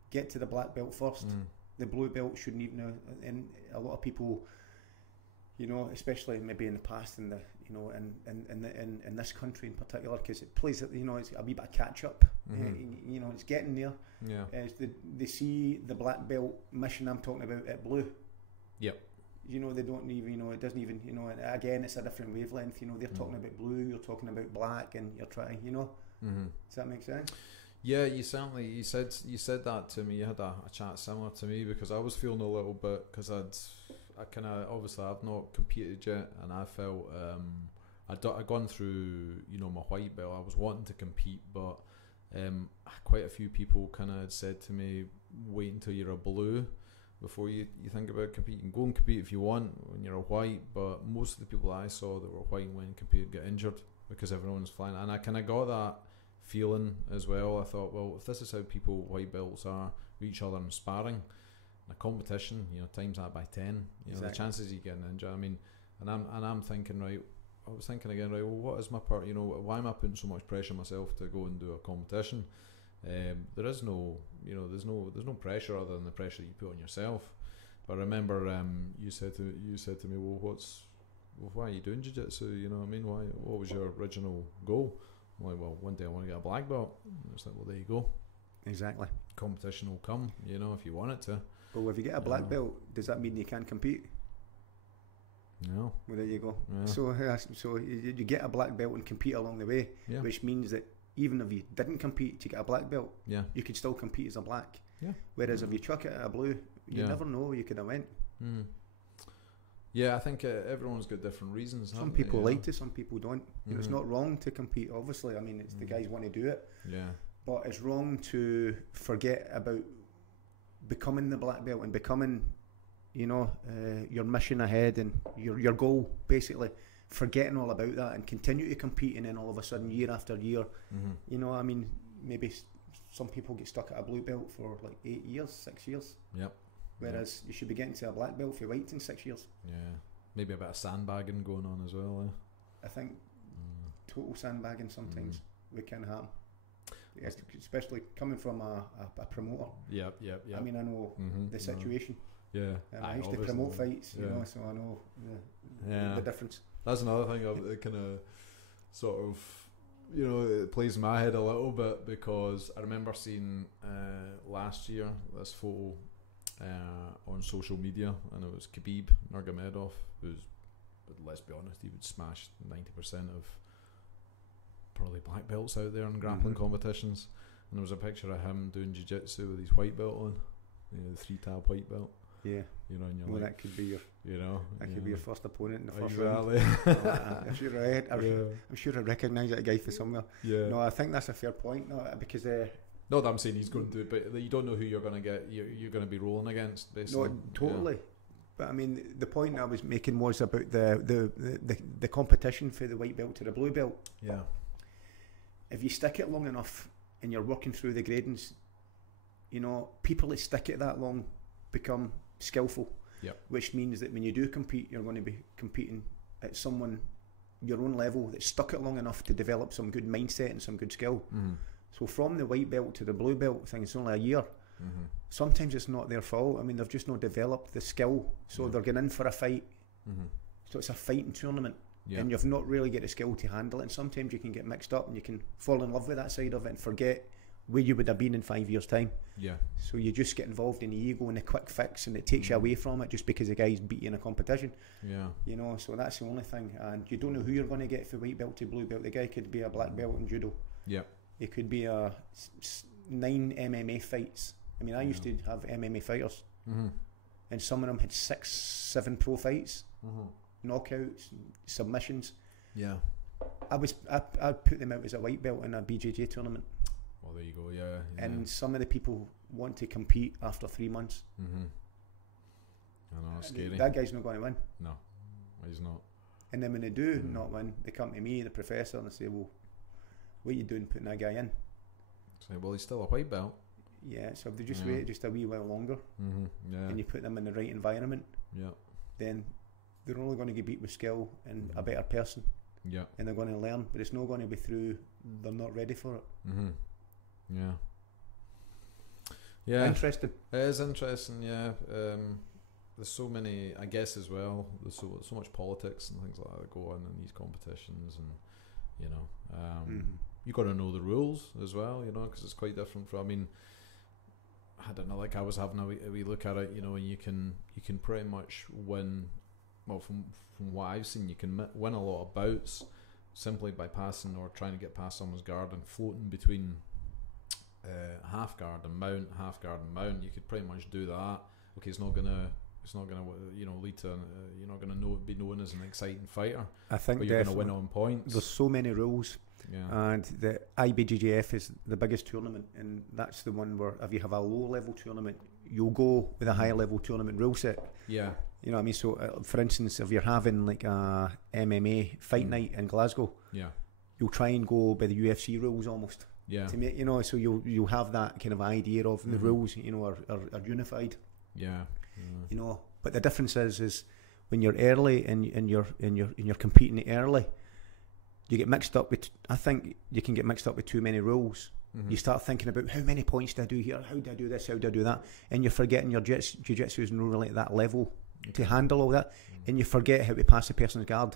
get to the black belt first. The blue belt shouldn't even, and a lot of people, especially maybe in the past, in this country in particular, because it plays, it's a wee bit of catch up. It's getting there. They see the black belt mission I'm talking about at blue. They don't even, it doesn't even, and again, it's a different wavelength. They're talking about blue, you're talking about black, and you're trying, Does that make sense? Yeah, you said that to me. You had a chat similar to me, because I was feeling a little bit, because obviously I've not competed yet, and I felt I'd gone through my white belt. I was wanting to compete, but quite a few people kind of had said to me, wait until you're a blue before you think about competing. Go and compete if you want when you're a white, but most of the people I saw that were white and went and competed got injured because everyone's flying, and I kind of got that feeling as well. I thought, well, if this is how people white belts are with each other in sparring, in a competition, times that by 10, exactly. The chances you getting injured. I mean, and I'm thinking, right, I was thinking again, right, well, what is my part? Why am I putting so much pressure on myself to go and do a competition? There is no, there's no pressure other than the pressure that you put on yourself. But I remember you said to me, well, why are you doing jiu-jitsu? What was your original goal? I'm like, well, one day I want to get a black belt. And it's like, well, there you go. Exactly. Competition will come, if you want it to. Well, if you get a black belt, does that mean you can't compete? No. Well, there you go. Yeah. So you get a black belt and compete along the way, which means that even if you didn't compete to get a black belt, you could still compete as a black. Yeah. Whereas if you chuck it at a blue, you never know, you could have went. Yeah, I think everyone's got different reasons. Some people like to, some people don't. It's not wrong to compete, obviously. I mean, it's the guys want to do it. Yeah. But it's wrong to forget about becoming the black belt and becoming, your mission ahead and your goal, basically. Forgetting all about that and continue to compete, and then all of a sudden, year after year, I mean, maybe some people get stuck at a blue belt for like 8 years, 6 years. Yep. Whereas you should be getting to a black belt for white in 6 years. Yeah. Maybe a bit of sandbagging going on as well. I think total sandbagging sometimes we can happen. Yes, especially coming from a promoter. Yep. I mean, I know the situation. Yeah. I used to promote fights, you know, so I know the difference. That's another thing that kind of sort of, you know, it plays in my head a little bit, because I remember seeing last year this photo on social media, and it was Khabib Nurmagomedov, who's, let's be honest, he would smash 90% of probably black belts out there in grappling competitions, and there was a picture of him doing jiu-jitsu with his white belt on, you know, the 3-tab white belt. Yeah, you know, and you're well, like, that could be your, you know, that could be your first opponent in the first exactly. round. If you're right, I'm sure I recognise that guy from somewhere. Yeah. No, I think that's a fair point. No, because not that I'm saying he's going to do it, but you don't know who you're going to get. You're going to be rolling against, basically. No, totally. Yeah. But I mean, the point I was making was about the competition for the white belt to the blue belt. Yeah. If you stick it long enough and you're working through the gradings, you know, people that stick it that long become skillful. Yep. Which means that when you do compete, you're going to be competing at someone your own level that stuck it long enough to develop some good mindset and some good skill. So from the white belt to the blue belt thing, it's only a year. Sometimes it's not their fault. I mean, they've just not developed the skill, so they're getting in for a fight. So it's a fighting tournament, and you've not really got the skill to handle it. And sometimes you can get mixed up, and you can fall in love with that side of it and forget where you would have been in 5 years' time. Yeah. So you just get involved in the ego and the quick fix, and it takes you away from it just because the guy's beat you in a competition. Yeah. You know, so that's the only thing. And you don't know who you're going to get for white belt to blue belt. The guy could be a black belt in judo. Yeah. It could be 9 MMA fights. I mean, I used to have MMA fighters, and some of them had 6, 7 pro fights, knockouts, submissions. Yeah. I put them out as a white belt in a BJJ tournament. Well, there you go. Yeah. And some of the people want to compete after 3 months. I know, it's scary. That guy's not going to win. No, he's not. And then when they do not win, they come to me, the professor, and they say, "Well, what are you doing putting that guy in?" Say, well, he's still a white belt. Yeah, so if they just wait just a wee while longer, and you put them in the right environment, then they're only going to get beat with skill and a better person. Yeah. And they're going to learn, but it's not going to be through they're not ready for it. Yeah. Yeah. Interesting. It is interesting, yeah. There's so many, I guess, as well, there's so much politics and things like that go on in these competitions, and you know, you got to know the rules as well, you know, because it's quite different from, I mean, I don't know, like I was having a wee look at it, you know, and you can pretty much win, well, from what I've seen, you can win a lot of bouts simply by passing or trying to get past someone's guard and floating between half guard and mount, half guard and mount. You could pretty much do that. Okay, it's not gonna you know, lead to you're not gonna be known as an exciting fighter. I think, but you're gonna win on points. There's so many rules. Yeah. And the IBJJF is the biggest tournament, and that's the one where if you have a low level tournament, you'll go with a higher level tournament rule set. Yeah. You know what I mean? So, for instance, if you're having like a MMA fight night in Glasgow, you'll try and go by the UFC rules almost. Yeah. To make, you know, so you'll have that kind of idea of the rules, you know, are unified. Yeah. You know, but the difference is when you're early and you're competing early, you get mixed up with. I think you can get mixed up with too many rules. You start thinking about how many points do I do here? How do I do this? How do I do that? And you're forgetting your jiu-jitsu is not really at that level to handle all that, and you forget how to pass a person's guard.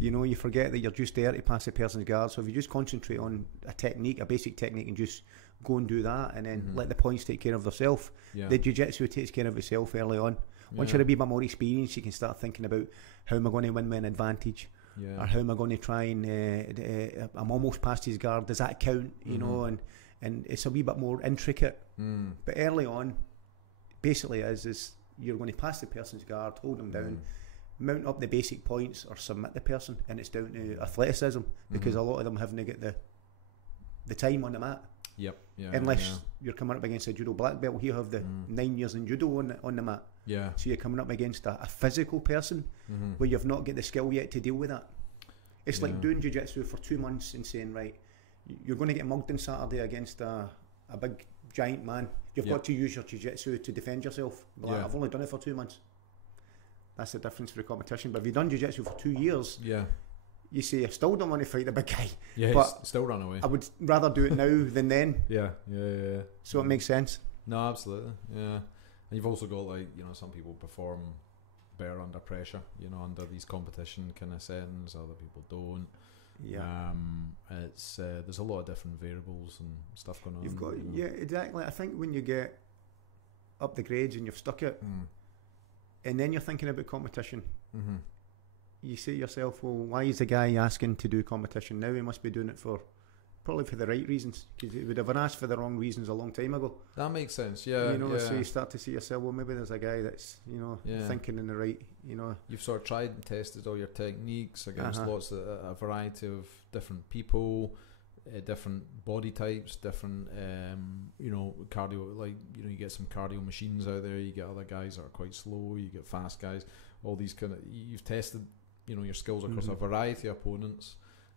You know, you forget that you're just there to pass a person's guard. So if you just concentrate on a technique, a basic technique, and just go and do that, and then let the points take care of themselves, the jiu-jitsu takes care of itself early on. Once you're a bit more experienced, you can start thinking about how am I going to win my advantage. Or how am I going to try and I'm almost past his guard, does that count? You know, and it's a wee bit more intricate. But early on, basically is you're going to pass the person's guard, hold them down, mount up the basic points or submit the person, and it's down to athleticism, because a lot of them haven't got the time on the mat. Yep. Yeah. Unless you're coming up against a judo black belt, you have the 9 years in judo on the mat. Yeah. So you're coming up against a physical person where you've not got the skill yet to deal with that. It's like doing jiu-jitsu for 2 months and saying, right, you're going to get mugged on Saturday against a big giant man. You've got to use your jiu-jitsu to defend yourself. Like, I've only done it for 2 months. That's the difference for the competition. But if you've done jiu-jitsu for 2 years, you say, I still don't want to fight the big guy. Yeah, but still run away. I would rather do it now than then. Yeah. So it makes sense. No, absolutely. Yeah. And you've also got, like, you know, some people perform better under pressure, you know, under these competition kind of settings. Other people don't. Yeah. It's there's a lot of different variables and stuff going on. You've got exactly. I think when you get up the grades and you've stuck it, and then you're thinking about competition, you say to yourself, well, why is the guy asking to do competition now? He must be doing it probably for the right reasons, because he would have asked for the wrong reasons a long time ago. That makes sense. Yeah. You know, so you start to see yourself, well, maybe there's a guy that's, you know, thinking in the right, you know. You've sort of tried and tested all your techniques against lots of a variety of different people, different body types, different you know, cardio. Like, you know, you get some cardio machines out there, you get other guys that are quite slow, you get fast guys, all these kind of, you've tested, you know, your skills across a variety of opponents,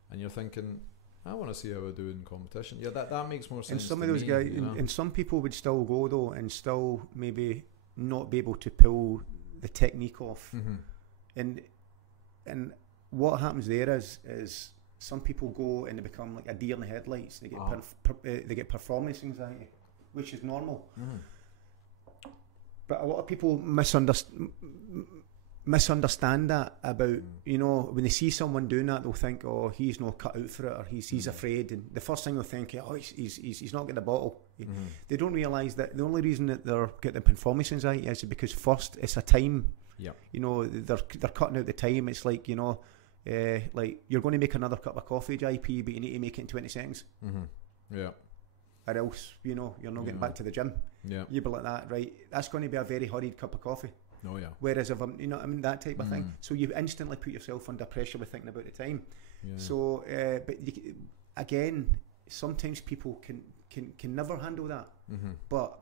and you're thinking, I want to see how I do in competition. Yeah, that makes more sense. And some of those guys, you know? and some people would still go though, and still maybe not be able to pull the technique off. And what happens there is some people go and they become like a deer in the headlights. They get they get performance anxiety, which is normal. But a lot of people misunderstand that about, you know, when they see someone doing that, they'll think, oh, he's not cut out for it, or he's afraid, and the first thing they'll think, oh, he's not getting the bottle. They don't realise that the only reason that they're getting performance anxiety is because first it's a time. You know, they're cutting out the time. It's like, you know, like you're going to make another cup of coffee, JP, but you need to make it in 20 seconds. Or else, you know, you're not getting back to the gym. You'd be like that, right? That's going to be a very hurried cup of coffee. Whereas if I'm, you know, I mean, that type of thing. So you instantly put yourself under pressure with thinking about the time. So, but again, sometimes people can never handle that. But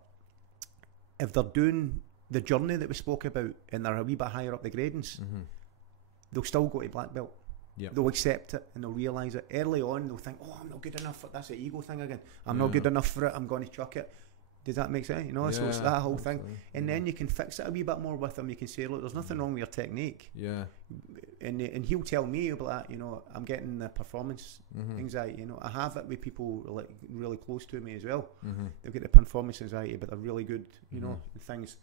if they're doing the journey that we spoke about and they're a wee bit higher up the gradings, they'll still go to black belt. They'll accept it and they'll realise it. Early on, they'll think, oh, I'm not good enough for it. That's the ego thing again. I'm not good enough for it. I'm going to chuck it. Does that make sense? You know, so it's that whole thing. And then you can fix it a wee bit more with him. You can say, look, there's nothing wrong with your technique. And he'll tell me about that, you know, I'm getting the performance anxiety. You know, I have it with people like really close to me as well. They'll get the performance anxiety, but they're really good, you know, things.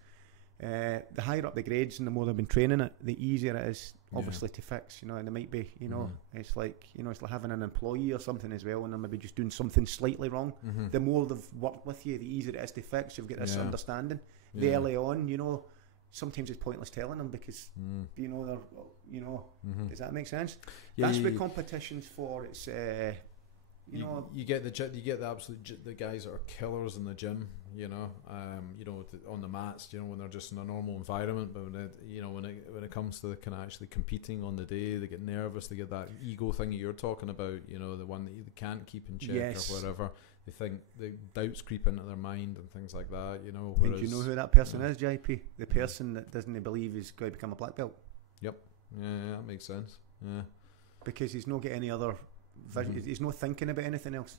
The higher up the grades and the more they've been training it, the easier it is obviously to fix, you know. And it might be, you know, it's like, you know, it's like having an employee or something as well, and they're maybe just doing something slightly wrong. The more they've worked with you, the easier it is to fix. You've got this understanding. The early on, you know, sometimes it's pointless telling them because you know, they're, you know, does that make sense? That's what competition's for. It's you know, you get the absolute the guys that are killers in the gym, you know, on the mats, you know, when they're just in a normal environment, but when it comes to kind of actually competing on the day, they get nervous, they get that ego thing that you're talking about, you know, the one that you can't keep in check or whatever. They think the doubts creep into their mind and things like that, you know. And do you know who that person is, JP? The person that doesn't believe he's going to become a black belt. Yep. Yeah, that makes sense. Yeah. Because he's not got any other vision. He's not thinking about anything else.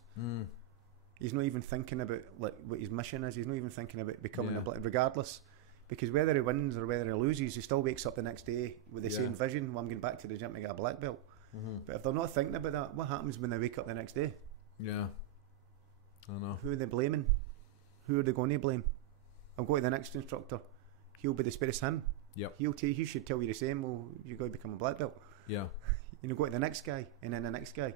He's not even thinking about like what his mission is. He's not even thinking about becoming a black, regardless. Because whether he wins or whether he loses, he still wakes up the next day with the same vision. Well, I'm going back to the gym to get a black belt. But if they're not thinking about that, what happens when they wake up the next day? I know. Who are they blaming? Who are they going to blame? I'll go to the next instructor. He'll be the spirit him. He should tell you the same. Well, you're going to become a black belt. You know, go to the next guy and then the next guy.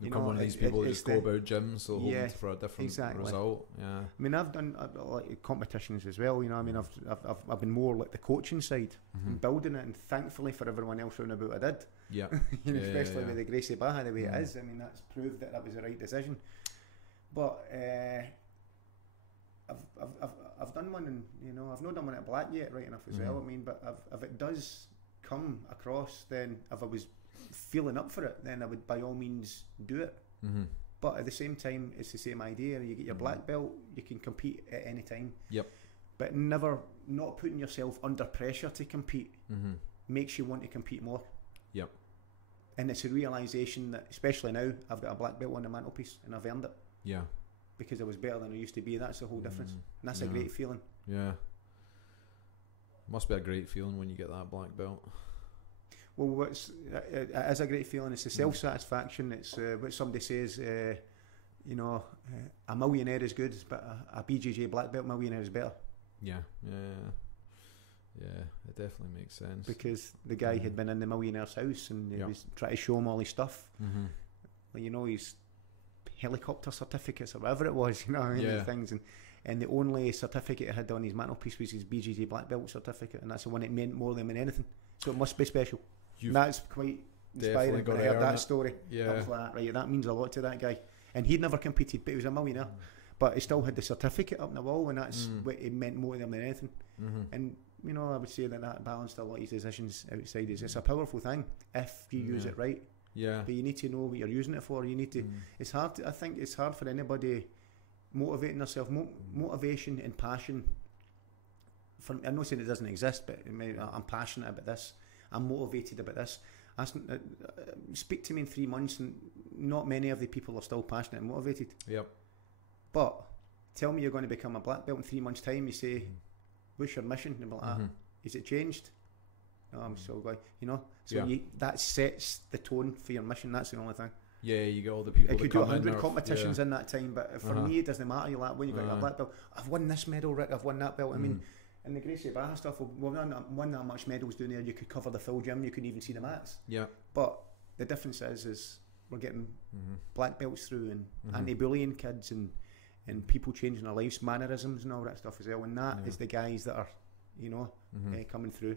You know, one of these people who just go about gyms, so hoping for a different result. I mean, I've done like competitions as well. You know, I mean, I've been more like the coaching side and building it, and thankfully for everyone else around about, I did. You know, especially with the Gracie Baja the way it is. I mean, that's proved that was the right decision. But I've done one, and you know, I've not done one at black yet, right enough as well. I mean, but if it does come across, then if I was feeling up for it, then I would by all means do it. But at the same time, it's the same idea. You get your black belt, you can compete at any time. But never not putting yourself under pressure to compete makes you want to compete more. and it's a realisation that, especially now, I've got a black belt on the mantelpiece and I've earned it. Yeah. Because I was better than I used to be. That's the whole difference. And that's a great feeling. Yeah. Must be a great feeling when you get that black belt. Well, it is a great feeling. It's the self-satisfaction. It's what somebody says, you know, a millionaire is good, but a BJJ black belt millionaire is better. Yeah, it definitely makes sense. Because the guy had been in the millionaire's house and he was trying to show him all his stuff. Like, you know, his helicopter certificates or whatever it was, you know, the things. And the only certificate he had on his mantelpiece was his BJJ black belt certificate, and that's the one that meant more than anything. So it must be special. And that's quite inspiring. When I heard that story, I was like, right, that means a lot to that guy. And he'd never competed, but he was a millionaire. But he still had the certificate up on the wall, and that's what it meant more to him than anything. And, you know, I would say that balanced a lot of his decisions outside. It's a powerful thing if you use it right. Yeah. But you need to know what you're using it for. You need to. It's hard. I think it's hard for anybody motivating themselves. Motivation and passion. I'm not saying it doesn't exist, but I'm passionate about this. I'm motivated about this. Speak to me in 3 months, and not many of the people are still passionate and motivated. Yep. But tell me you're going to become a black belt in 3 months' time. You say, "What's your mission?" And be like, "Is it changed?" No, I'm still going. You know, so that sets the tone for your mission. That's the only thing. Yeah, you get all the people. It could do 100 competitions in that time, but for me, it doesn't matter. You're like, when you got your black belt, I've won this medal, Rick. I've won that belt. I mean, in the Gracie Barra stuff, we've won that much medals down there. You could cover the full gym. You couldn't even see the mats. Yeah. But the difference is we're getting black belts through and anti-bullying kids and people changing their lives, mannerisms and all that stuff as well. And that is the guys that are, you know, coming through.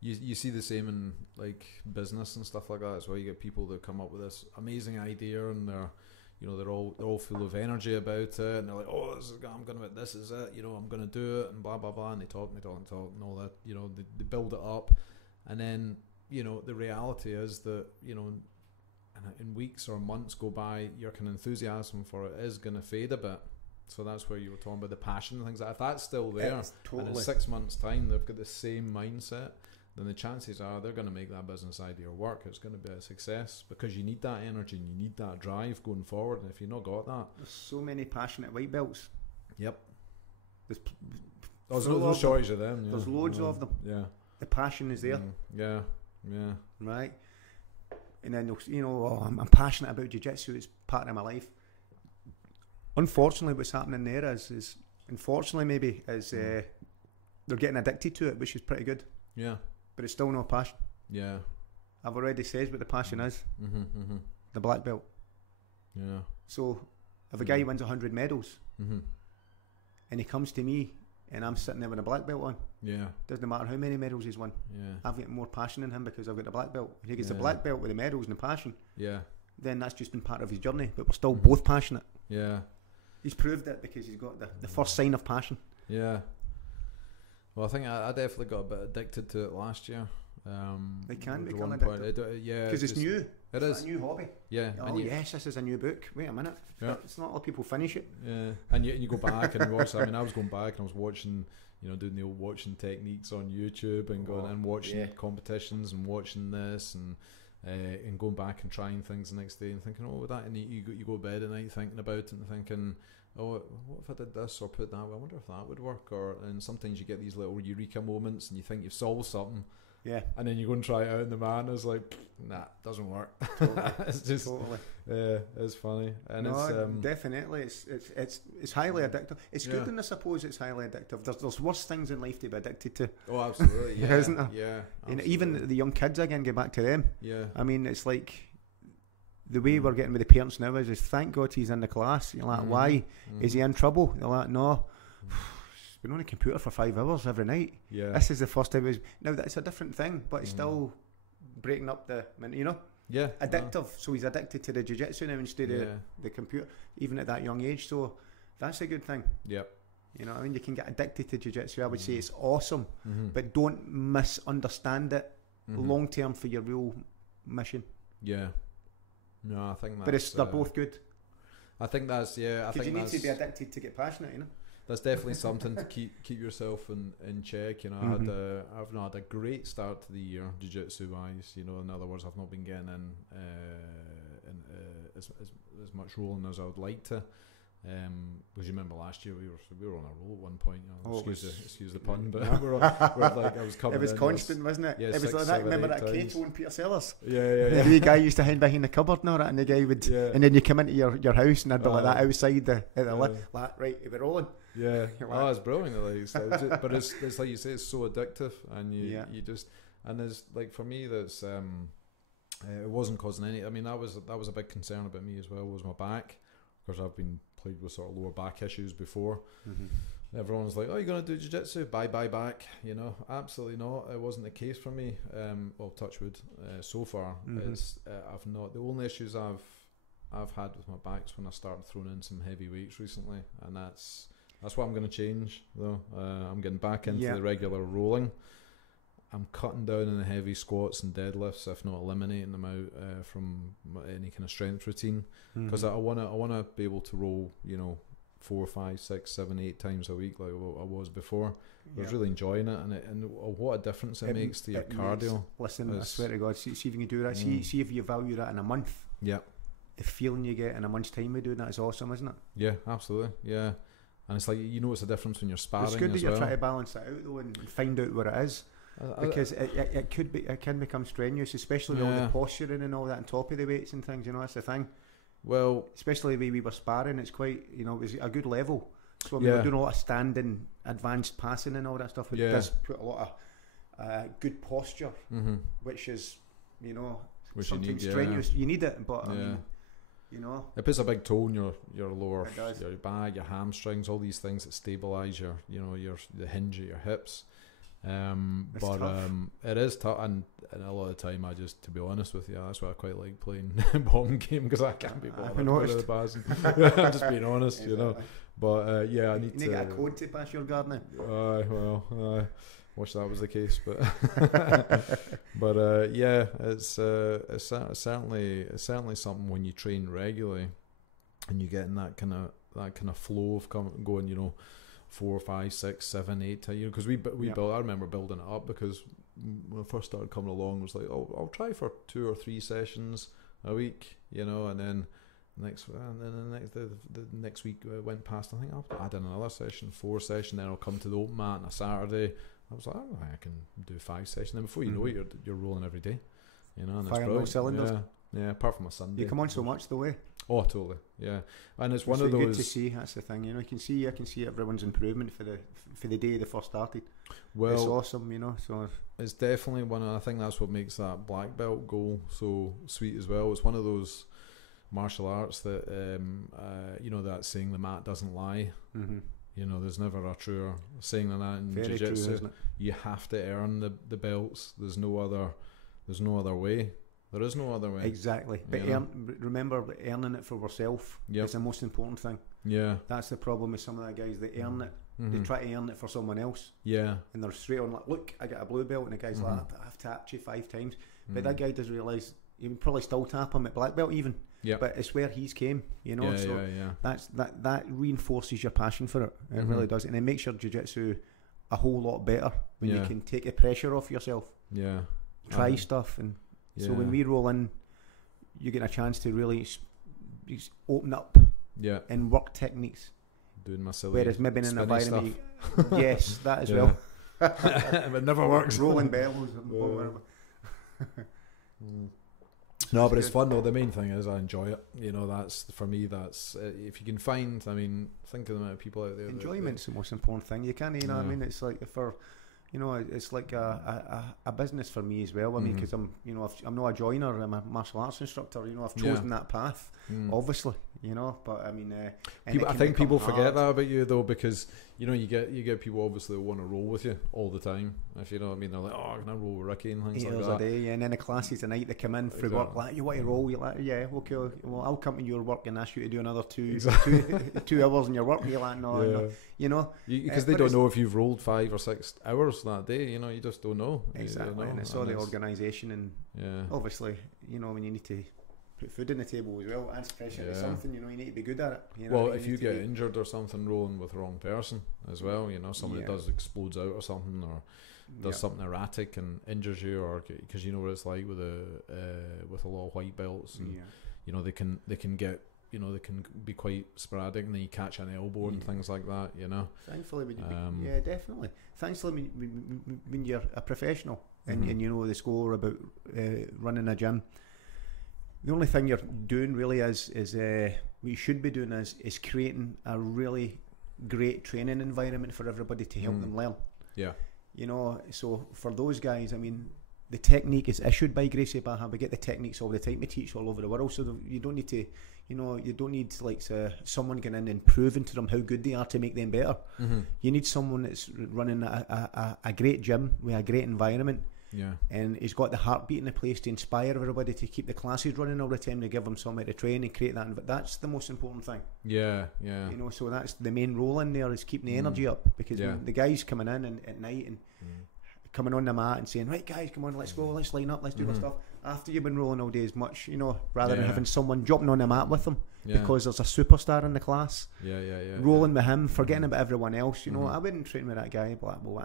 You see the same in like business and stuff like that as well. You get people that come up with this amazing idea and they're all full of energy about it, and they're like, oh, this is it, you know, I'm gonna do it, and blah blah blah, and they talk and all that, you know, they build it up, and then, you know, the reality is that, you know, in weeks or months go by, your kind of enthusiasm for it is gonna fade a bit. So that's where you were talking about the passion and things like that. If that's still there, and in 6 months' time they've got the same mindset, then the chances are they're going to make that business idea work. It's going to be a success because you need that energy and you need that drive going forward. And if you've not got that, there's so many passionate white belts. Yep. There's no shortage of them. Yeah. There's loads of them. Yeah. The passion is there. Yeah. Right. And then, you know, I'm passionate about jiu-jitsu. It's part of my life. Unfortunately, what's happening there is unfortunately they're getting addicted to it, which is pretty good. Yeah. But it's still no passion. Yeah. I've already said what the passion is. The black belt. Yeah. So if a guy wins 100 medals and he comes to me and I'm sitting there with a black belt on, doesn't matter how many medals he's won. Yeah. I've got more passion in him because I've got the black belt. If he gets the black belt with the medals and the passion, then that's just been part of his journey. But we're still both passionate. Yeah. He's proved it because he's got the first sign of passion. Yeah. Well, I think I definitely got a bit addicted to it last year. They can become addicted. Because it's new. It's a new hobby. Yeah. Oh, yes, this is a new book. Wait a minute. Yeah. It's not a lot of people finish it. Yeah. And you go back and watch. I mean, I was going back and I was watching, you know, doing the old watching techniques on YouTube and going and watching competitions and watching this and going back and trying things the next day and thinking, oh, with that, and you go to bed at night thinking about it and thinking, oh, what if I did this or put that? I wonder if that would work. And sometimes you get these little eureka moments and you think you've solved something. Yeah. And then you go and try it out in the man. It's like, nah, doesn't work. Totally. It's just it's funny. And it's definitely it's highly addictive. It's good, and I suppose it's highly addictive. There's worse things in life to be addicted to. Oh, absolutely. Yeah. Isn't there? Yeah. And even the young kids again, get back to them. Yeah. I mean, it's like the way we're getting with the parents now is thank God he's in the class. You're like, why? Is he in trouble? You're like, no. Been on a computer for 5 hours every night. Yeah. This is the first time. Now that's a different thing, but it's still breaking up the, you know. Yeah. Addictive. So he's addicted to the jiu-jitsu now instead of the computer, even at that young age. So that's a good thing. Yep. You know what I mean? You can get addicted to jiu-jitsu. I would say it's awesome, but don't misunderstand it long term for your real mission. Yeah. No, I think that's... But they're both good. I think that's, I think you that's... need to be addicted to get passionate, you know? that's definitely something to keep yourself in check. You know, I've not had a great start to the year jiu-jitsu wise. You know, in other words, I've not been getting in as much rolling as I would like to. Because you remember last year we were on a roll at one point. You know, excuse the pun, but we're like I was coming. It was constant, wasn't it? Yeah, it was like that. Remember that Kato and Peter Sellers? Yeah. The wee guy used to hide behind the cupboard and all that, and the guy would, and then you come into your house and there'd be like that outside the like, right, we're rolling. Yeah, oh, it's brilliant. Like, but it's like you say, it's so addictive, and you just, and there's like for me that's it wasn't causing any. I mean, that was a big concern about me as well, was my back, because I've been played with sort of lower back issues before. Everyone's like, oh, you're going to do jiu-jitsu, bye back, you know. Absolutely not. It wasn't the case for me. Well, touch wood, so far is I've not, the only issues I've had with my back is when I started throwing in some heavy weights recently, and that's what I'm going to change though. I'm getting back into the regular rolling. I'm cutting down on the heavy squats and deadlifts, if not eliminating them out from any kind of strength routine, because I wanna be able to roll, you know, 4, 5, 6, 7, 8 times a week like I was before. I was really enjoying it, and what a difference it makes to your cardio. Listen, I swear to God, see if you can do that. See if you value that in a month. Yeah, the feeling you get in a month's time with doing that is awesome, isn't it? Yeah, absolutely. Yeah, and it's like, you know, it's a difference when you're sparring. It's good that you're trying to balance that out though, and find out what it is. Because it can become strenuous, especially with all the posturing and all that on top of the weights and things, you know. That's the thing. Well, especially the way we were sparring, it's quite, you know, it was a good level. So we were doing a lot of standing, advanced passing and all that stuff. It does put a lot of good posture, which is, you know, which sometimes you need, strenuous. You need it, but I mean, you know, it puts a big toll on your lower, your back, your hamstrings, all these things that stabilise the hinge of your hips. It is tough, and a lot of the time I just, to be honest with you, that's why I quite like playing bomb game, because I can't be bothered with the bars. I'm just being honest, you know. But I need to get a code to pass your guard now. Wish that was the case, but it's certainly something when you train regularly, and you get in that kind of flow of going, you know, 4, 5, 6, 7, 8, you know, because we built. I remember building it up, because when I first started coming along, it was like, oh, I'll try for 2 or 3 sessions a week, you know, and then the next week went past. I think I'll add in another session, 4 sessions. Then I'll come to the open mat on a Saturday. I was like, oh, I can do 5 sessions. Then before you know it, you're rolling every day, you know, and firing all cylinders. Yeah, apart from a Sunday. You come on so much the way. Oh, totally. Yeah, and it's one of those. Good to see. That's the thing. You know, I can see everyone's improvement for the day they first started. Well, it's awesome. You know, so it's definitely one. I think that's what makes that black belt goal so sweet as well. It's one of those martial arts that you know, that saying, the mat doesn't lie. You know, there's never a truer saying than that in jiu-jitsu. True, you have to earn the belts. There's no other way. There is no other way. Exactly. But remember, earning it for yourself is the most important thing. Yeah. That's the problem with some of the guys. They earn it. They try to earn it for someone else. Yeah. And they're straight on like, look, I got a blue belt, and the guy's like, I've tapped you 5 times. But that guy doesn't realise he would probably still tap him at black belt even. Yeah. But it's where he's came, you know. That reinforces your passion for it. It really does. And it makes your jiu-jitsu a whole lot better when you can take the pressure off yourself. Yeah. Try stuff, and so when we roll in, you get a chance to really open up and work techniques. Doing my silly, whereas maybe in an environment, yes, that as well. It never works. Rolling bellows and whatever. No, but it's fun though. The main thing is I enjoy it. You know, that's for me. That's if you can find. I mean, think of the amount of people out there. Enjoyment's the most important thing. You can't, you know. I mean, it's like you know, it's like a business for me as well. I mean, because I'm not a joiner. I'm a martial arts instructor. You know, I've chosen that path, obviously. You know, but I mean, I think people forget that about you though, because you know, you get people obviously that want to roll with you all the time. If you know what I mean, they're like, oh, can I roll with Ricky and things 8 like hours that. a day, and then the classes tonight they come in for work. Like, you want to roll? You're like, yeah, okay. Well, I'll come to your work and ask you to do another 2 hours in your work. You're like, no, you know, because they don't know if you've rolled 5 or 6 hours that day. You know, you just don't know. Exactly, and it's all the organisation, and obviously, you know, when you need to put food on the table as well. Adds pressure to something, you know, you need to be good at it. You know well, what I mean? if you get injured or something rolling with the wrong person as well, you know, somebody does explodes out or something, or does something erratic and injures you, or because you know what it's like with a lot of white belts, and you know they can get, you know, they can be quite sporadic, and then you catch an elbow and things like that, you know. Thankfully, definitely. Thankfully, when you're a professional and you know the score about running a gym, the only thing you're doing really is what you should be doing is creating a really great training environment for everybody to help them learn. Yeah. You know, so for those guys, I mean, the technique is issued by Gracie Barra. We get the techniques all the time to teach all over the world, so you don't need to, you know, you don't need like someone going in and proving to them how good they are to make them better. You need someone that's running a great gym with a great environment. Yeah, and he's got the heartbeat in the place to inspire everybody to keep the classes running all the time, to give them somewhere to train and create that. But that's the most important thing. Yeah. You know, so that's the main role in there, is keeping the energy up, because when the guys coming in and at night and coming on the mat and saying, right guys, come on, let's go, let's line up, let's do our stuff. After you've been rolling all day, is much, you know, rather than having someone jumping on the mat with them because there's a superstar in the class. Rolling with him, forgetting about everyone else. You know, I wouldn't train with that guy. But well,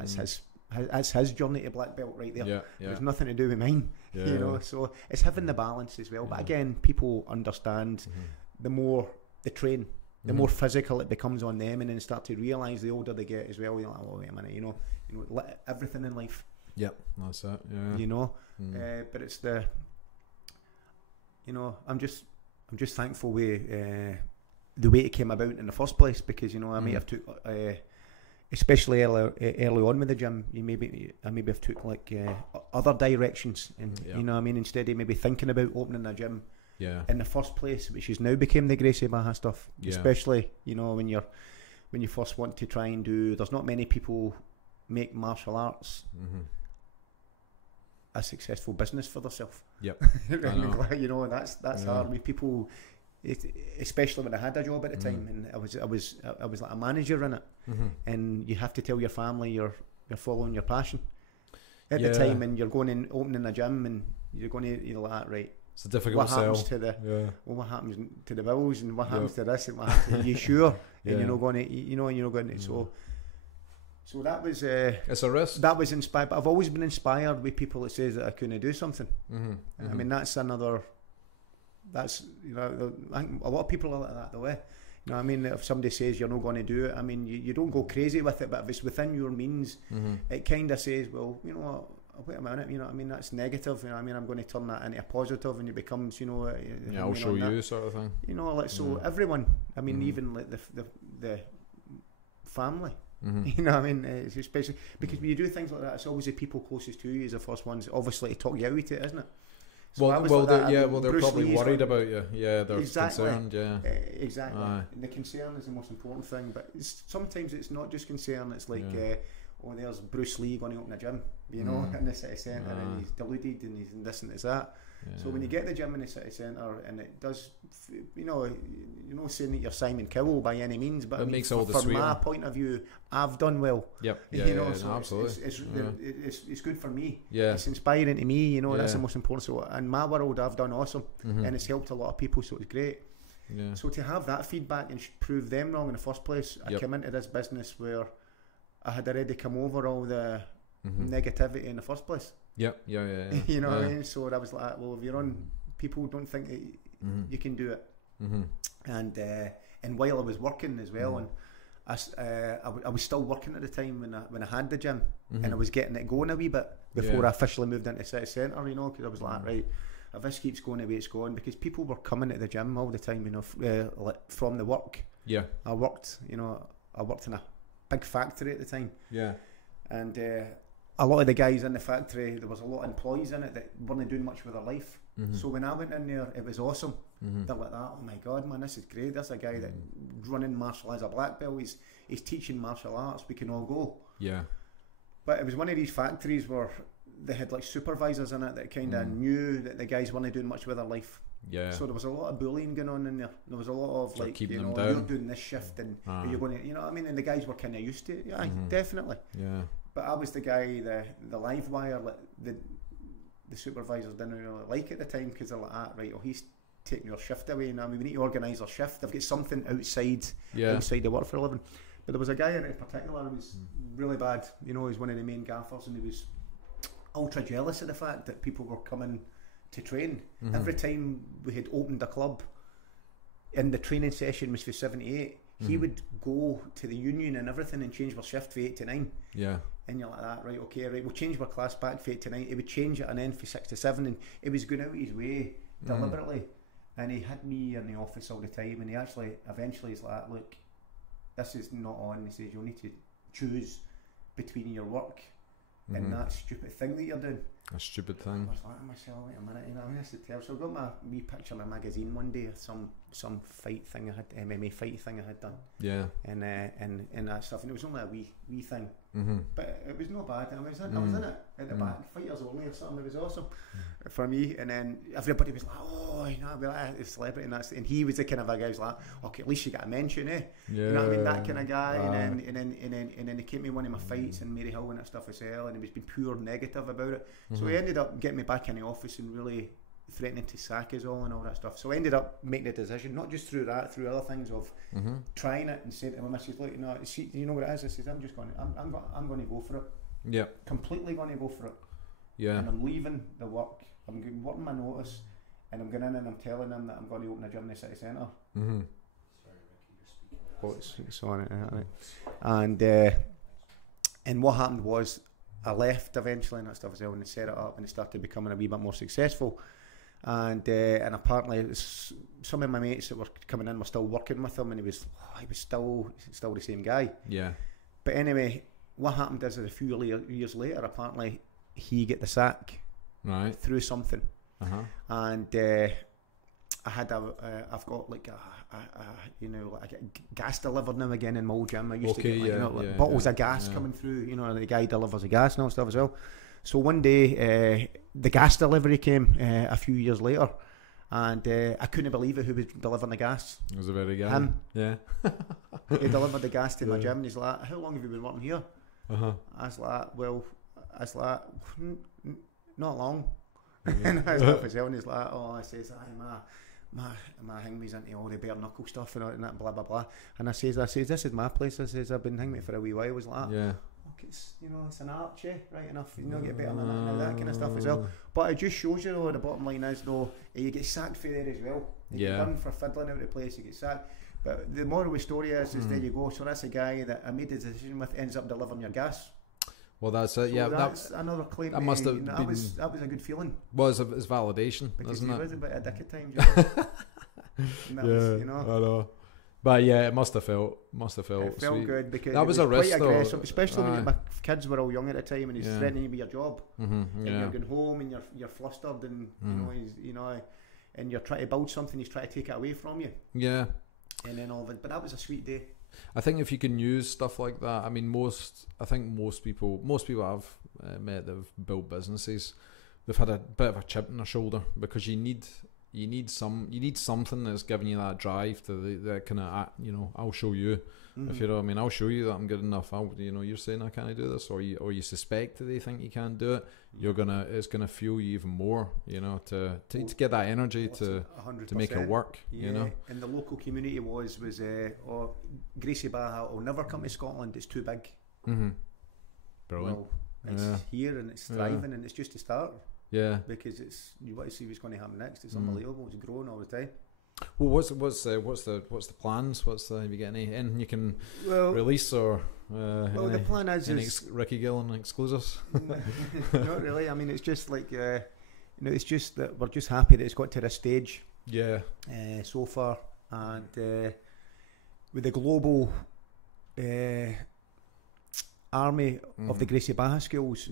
that's his journey to black belt right there. There's nothing to do with mine. You know, so it's having the balance as well. But again, people understand the more they train, the more physical it becomes on them, and then start to realise the older they get as well. You're like, oh wait a minute, you know, everything in life. Yep, that's it. Yeah. You know, but it's the, you know, I'm just thankful with the way it came about in the first place, because you know I may have took. Especially early on with the gym, I maybe have took like other directions, and you know what I mean, instead of maybe thinking about opening a gym in the first place, which has now become the Gracie Barra stuff. Especially, you know, when you first want to try and do, there's not many people make martial arts a successful business for themselves. Yep. You know, that's hard. I mean, people, especially when I had a job at the time, and I was like a manager in it, and you have to tell your family you're following your passion at the time, and you're going in opening a gym, and you're going to, you know, like, right, it's a difficult what happens to the well, what happens to the bills, and what happens to this, and what happens to, are you sure? And you're not going to, you know, and you're not going to, so that was it's a risk. That was inspired, but I've always been inspired with people that says that I couldn't do something. I mean, that's another. That's, you know, I think a lot of people are like that the way. You know what I mean? If somebody says you're not going to do it, I mean, you don't go crazy with it, but if it's within your means, it kind of says, well, you know what, wait a minute, you know what I mean, that's negative, you know what I mean, I'm going to turn that into a positive, and it becomes, you know, I'll show you sort of thing. You know, like, so everyone, I mean, even like the family. You know what I mean? It's especially because when you do things like that, it's always the people closest to you is the first ones, obviously, to talk you out of it, isn't it? So they're Bruce probably Lee's worried about you. Yeah, they're concerned. Yeah, exactly. And the concern is the most important thing. But sometimes it's not just concern. It's like, oh, there's Bruce Lee going to open a gym, you know, in the city centre, and he's deluded, and he's this and it's that. So when you get the gym in the city centre, and it does, you know, you're not saying that you're Simon Cowell by any means, but it makes all the from my point of view, I've done well. Yep. You know, so absolutely. It's good for me. Yeah. It's inspiring to me. You know, that's the most important. So in my world, I've done awesome, and it's helped a lot of people. So it's great. Yeah. So to have that feedback and prove them wrong in the first place, I came into this business where I had already come over all the negativity in the first place. Yep. Yeah. You know what I mean? So I was like, well, if you're on, people don't think that you can do it. And while I was working as well, and I was still working at the time when I had the gym, and I was getting it going a wee bit before I officially moved into city centre. You know, because I was like, right, if this keeps going the way it's going, because people were coming to the gym all the time, you know, like from the work. Yeah. I worked in a big factory at the time. Yeah. And a lot of the guys in the factory, there was a lot of employees in it that weren't doing much with their life. So when I went in there, it was awesome. They're like that, oh my God, man, this is great. There's a guy that running martial arts, a black belt, he's teaching martial arts, we can all go. Yeah. But it was one of these factories where they had like supervisors in it that kind of knew that the guys weren't doing much with their life. Yeah. So there was a lot of bullying going on in there. There was a lot of like, you know, you're doing this shift, and you're going to, you know what I mean? And the guys were kind of used to it. Yeah, definitely. Yeah. But I was the guy, the live wire, like the supervisors didn't really like at the time, because they're like, right, oh, he's taking your shift away. And I mean, we need to organise our shift. They've got something outside the work for a living. But there was a guy in particular who was really bad. You know, he was one of the main gaffers, and he was ultra jealous of the fact that people were coming to train. Every time we had opened a club, and the training session was for 7 to 8, he would go to the union and everything and change our shift for 8 to 9. Yeah. And you're like that, right, okay, right, we'll change our class back for 8 to 9. He would change it and then for 6 to 7, and he was going out his way deliberately. And he had me in the office all the time, and he actually eventually is like, look, this is not on. He says, you'll need to choose between your work and that stupid thing that you're doing. A stupid thing. I was like to myself, wait a minute, you know, I mean, this is terrible. So I got my wee picture in a magazine one day of some fight thing I had, MMA fight thing I had done. Yeah. And that stuff, and it was only a wee thing. But it was not bad. I was in it at the back, fighters only or something. It was awesome for me. And then everybody was like, oh, you know, I'd be like a celebrity, and he was the kind of a guy who's like, okay, at least you got a mention, eh? Yeah. You know what I mean? That kind of guy. And then he came to one of my fights in Maryhill and that stuff as well, and he was being pure negative about it. So he ended up getting me back in the office and really threatening to sack us all and all that stuff. So I ended up making a decision, not just through that, through other things of trying it and saying to my missus, look, no, see, you know what it is? I says, I'm going to go for it. Yeah. Completely going to go for it. Yeah. And I'm leaving the work. I'm working my notice, and I'm going in and I'm telling them that I'm going to open a gym in the city centre. Oh, it's on it, right? And what happened was, I left eventually and that stuff as well, and they set it up and it started becoming a wee bit more successful. And apparently some of my mates that were coming in were still working with him, and he was still the same guy. Yeah. But anyway, what happened is that a few years later, apparently he get the sack through something. And I had I've got like I get gas delivered now again in my old gym. I used to get bottles of gas coming through. You know, the guy delivers the gas and all stuff as well. So one day the gas delivery came a few years later, and I couldn't believe it. Who was delivering the gas? It was a very guy. Him. Yeah. He delivered the gas to my gym, and he's like, "How long have you been working here?" I was like, "Not long." And I was up as well, and he's like, "Oh," I says, my hingme's into all the bare knuckle stuff and all that, blah blah blah." And I says, "This is my place." I says, "I've been hingmate for a wee while." I was like, "Yeah, okay, it's an arch, right enough. You know, get better than that, and that kind of stuff as well." But it just shows you, though, the bottom line is, though, you get sacked for there as well. You get done for fiddling out the place, you get sacked. But the moral of the story is there you go. So that's a guy that I made the decision with ends up delivering your gas. Well, that's it. So yeah, that's another claim. That must have been, that was a good feeling. Well, it's validation, because isn't it? Because he was a bit of a dick at times. Was, you know. I know. But yeah, it must have felt. It felt sweet. Good because that was a risk, quite aggressive, especially when my kids were all young at the time, and he's threatening you with your job, and you're going home and you're flustered, and and you're trying to build something, he's trying to take it away from you. Yeah. And then all of it, but that was a sweet day. I think if you can use stuff like that, I mean, most people I've met that have built businesses, they've had a bit of a chip in their shoulder, because you need something that's giving you that drive to the kind of, I'll show you. If you know what I mean, I'll show you that I'm good enough. You're saying I can't do this, or you suspect that they think you can't do it. It's gonna fuel you even more, to get that energy to make it work. Yeah. And the local community was Gracie Baha will never come to Scotland. It's too big. Brilliant. Well, it's here and it's thriving, and it's just a start. Yeah. Because you want to see what's going to happen next. It's unbelievable. It's growing all the time. Well, what's the plans? Have you got anything you can release, or the plan is Ricky Gillen exclusives? Not really. I mean, it's just like it's just that we're just happy that it's got to this stage. Yeah. So far, and with the global army of the Gracie Baha schools,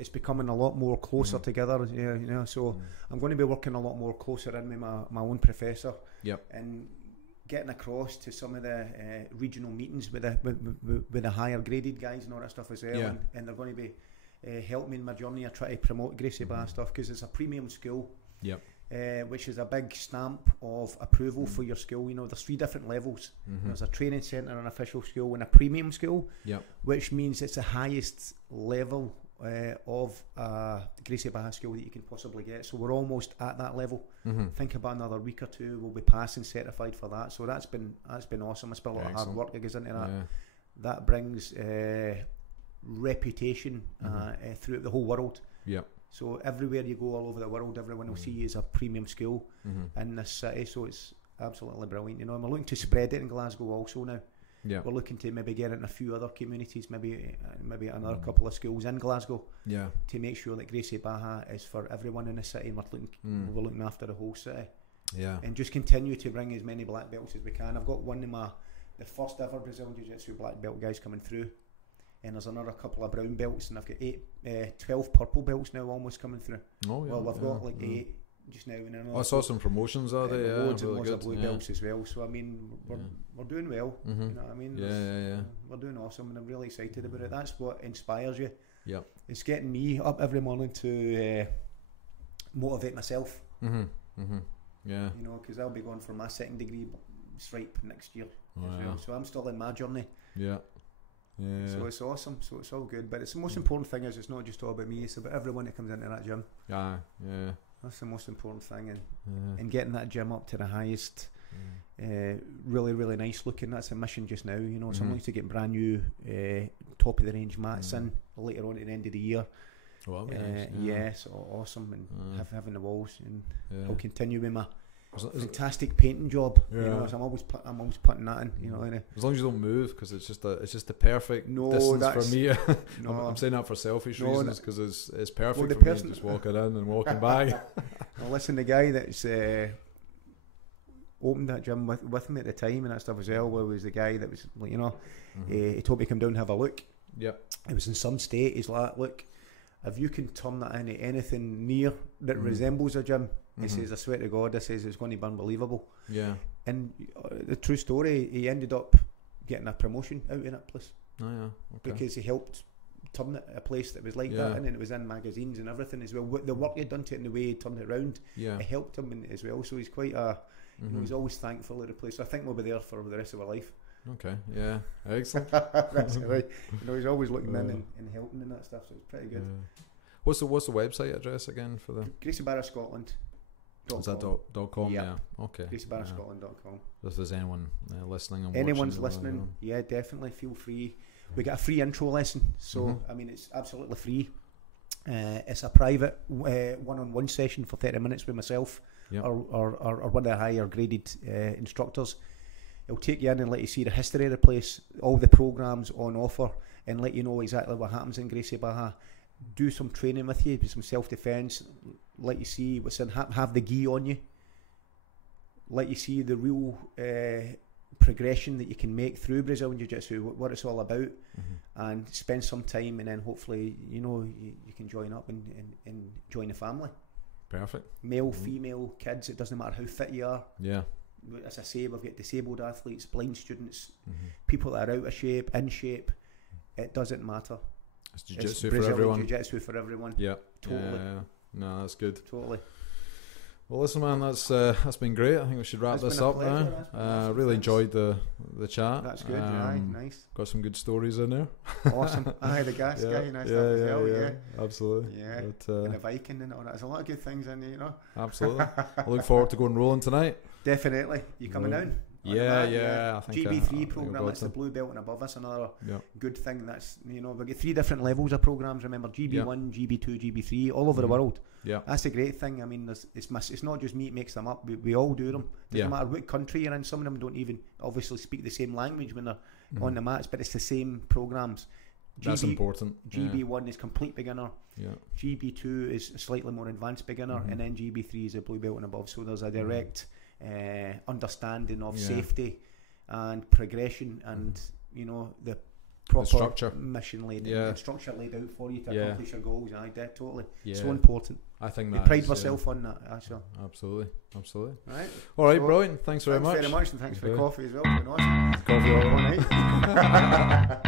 it's becoming a lot more closer together, so I'm going to be working a lot more closer in with my own professor, and getting across to some of the regional meetings with the higher graded guys and all that stuff as well, and they're going to be helping me in my journey. I try to promote Gracie Baha stuff, because it's a premium school, which is a big stamp of approval for your school. There's 3 different levels. There's a training centre, an official school, and a premium school, which means it's the highest level of Gracie Barra skill that you can possibly get. So we're almost at that level. Think about another week or two, we'll be passing certified for that. So that's been awesome. It's been a lot of hard work that goes into that. That brings reputation throughout the whole world. So everywhere you go all over the world, everyone will see you as a premium school in this city. So it's absolutely brilliant, you know. And we're looking to spread it in Glasgow also now. We're looking to maybe get it in a few other communities, maybe another couple of schools in Glasgow, to make sure that Gracie Barra is for everyone in the city. We're looking after the whole city, and just continue to bring as many black belts as we can. I've got one of the first ever Brazilian Jiu-Jitsu black belt guys coming through, and there's another couple of brown belts, and I've got 12 purple belts now almost coming through. Well, I've got like 8 just now, and I saw some promotions are they? Loads and loads of blue belts as well. So I mean, we're doing well. You know what I mean? We're doing awesome, and I'm really excited about it. That's what inspires you. It's getting me up every morning to motivate myself. You know, because I'll be going for my second degree stripe next year as well. So I'm still in my journey. So it's awesome. So it's all good. But it's the most important thing is it's not just all about me. It's about everyone that comes into that gym. That's the most important thing, and getting that gym up to the highest, really, really nice looking. That's a mission just now, you know. So I'm looking to get brand new, top of the range mats in later on at the end of the year. Nice. So awesome, and having the walls, and I'll continue with my fantastic painting job. You know, so I'm always putting that in. You know, as long as you don't move, because it's just the perfect distance for me. I'm saying that for selfish reasons, because it's perfect for me just walking in and walking back. Well, listen, the guy that's opened that gym with me at the time and that stuff as well, was the guy that was like, you know, he told me to come down and have a look. It was in some state. He's like, look, if you can turn that into anything near that resembles a gym, he says, I swear to God, this is going to be unbelievable. And the true story, he ended up getting a promotion out in that place. Because he helped turn it a place that was like that, and it was in magazines and everything as well. The work he'd done to it and the way he turned it around, it helped him in it as well. So he's quite you know, he's always thankful of the place. So I think we'll be there for the rest of our life. Excellent. That's right. You know, he's always looking in and helping and that stuff, so it's pretty good. What's the website address again for the Gracie Barra Scotland? Is that .com? Okay. GracieBarraScotland.com. If there's anyone listening and anyone's listening, definitely feel free. We get a free intro lesson, so I mean, it's absolutely free. It's a private one-on-one session for 30 minutes with myself or one of the higher graded instructors. It'll take you in and let you see the history of the place, all the programs on offer, and let you know exactly what happens in Gracie Barra. Do some training with you, some self-defence, let you see what's in, have the gi on you, let you see the real progression that you can make through Brazilian Jiu-Jitsu, what it's all about, and spend some time, and then hopefully, you know, you can join up and join the family. Perfect. Male, female, kids, it doesn't matter how fit you are. As I say, we've got disabled athletes, blind students, people that are out of shape, in shape. It doesn't matter. It's jiu-jitsu for everyone. Jiu-jitsu for everyone. Totally. No, that's good. Totally. Well, listen, man, that's been great. I think we should wrap this up now. Really enjoyed the chat. That's good. Nice. Got some good stories in there. Awesome. The gas guy, nice stuff as well. Absolutely. But, and the Viking and all that. There's a lot of good things in there, you know. Absolutely. I look forward to going rolling tonight. Definitely. You coming down? I think GB3 program, that's the blue belt and above. That's another good thing. That's, you know, we get 3 different levels of programs. Remember, GB1, GB2, GB3, all over the world. That's the great thing. I mean, it's not just me that makes them up. We all do them. Doesn't matter what country you're in. Some of them don't even obviously speak the same language when they're on the mats, but it's the same programs. That's important. GB1 is complete beginner. GB2 is a slightly more advanced beginner, and then GB3 is a blue belt and above. So there's a direct understanding of safety and progression, and you know, the proper structure, mission laid and structure laid out for you to accomplish your goals. Totally. So important. I think I pride myself on that, actually. Absolutely. Right. All right, brilliant. Thanks very much. And thanks for the coffee as well. It's been awesome. Coffee all night.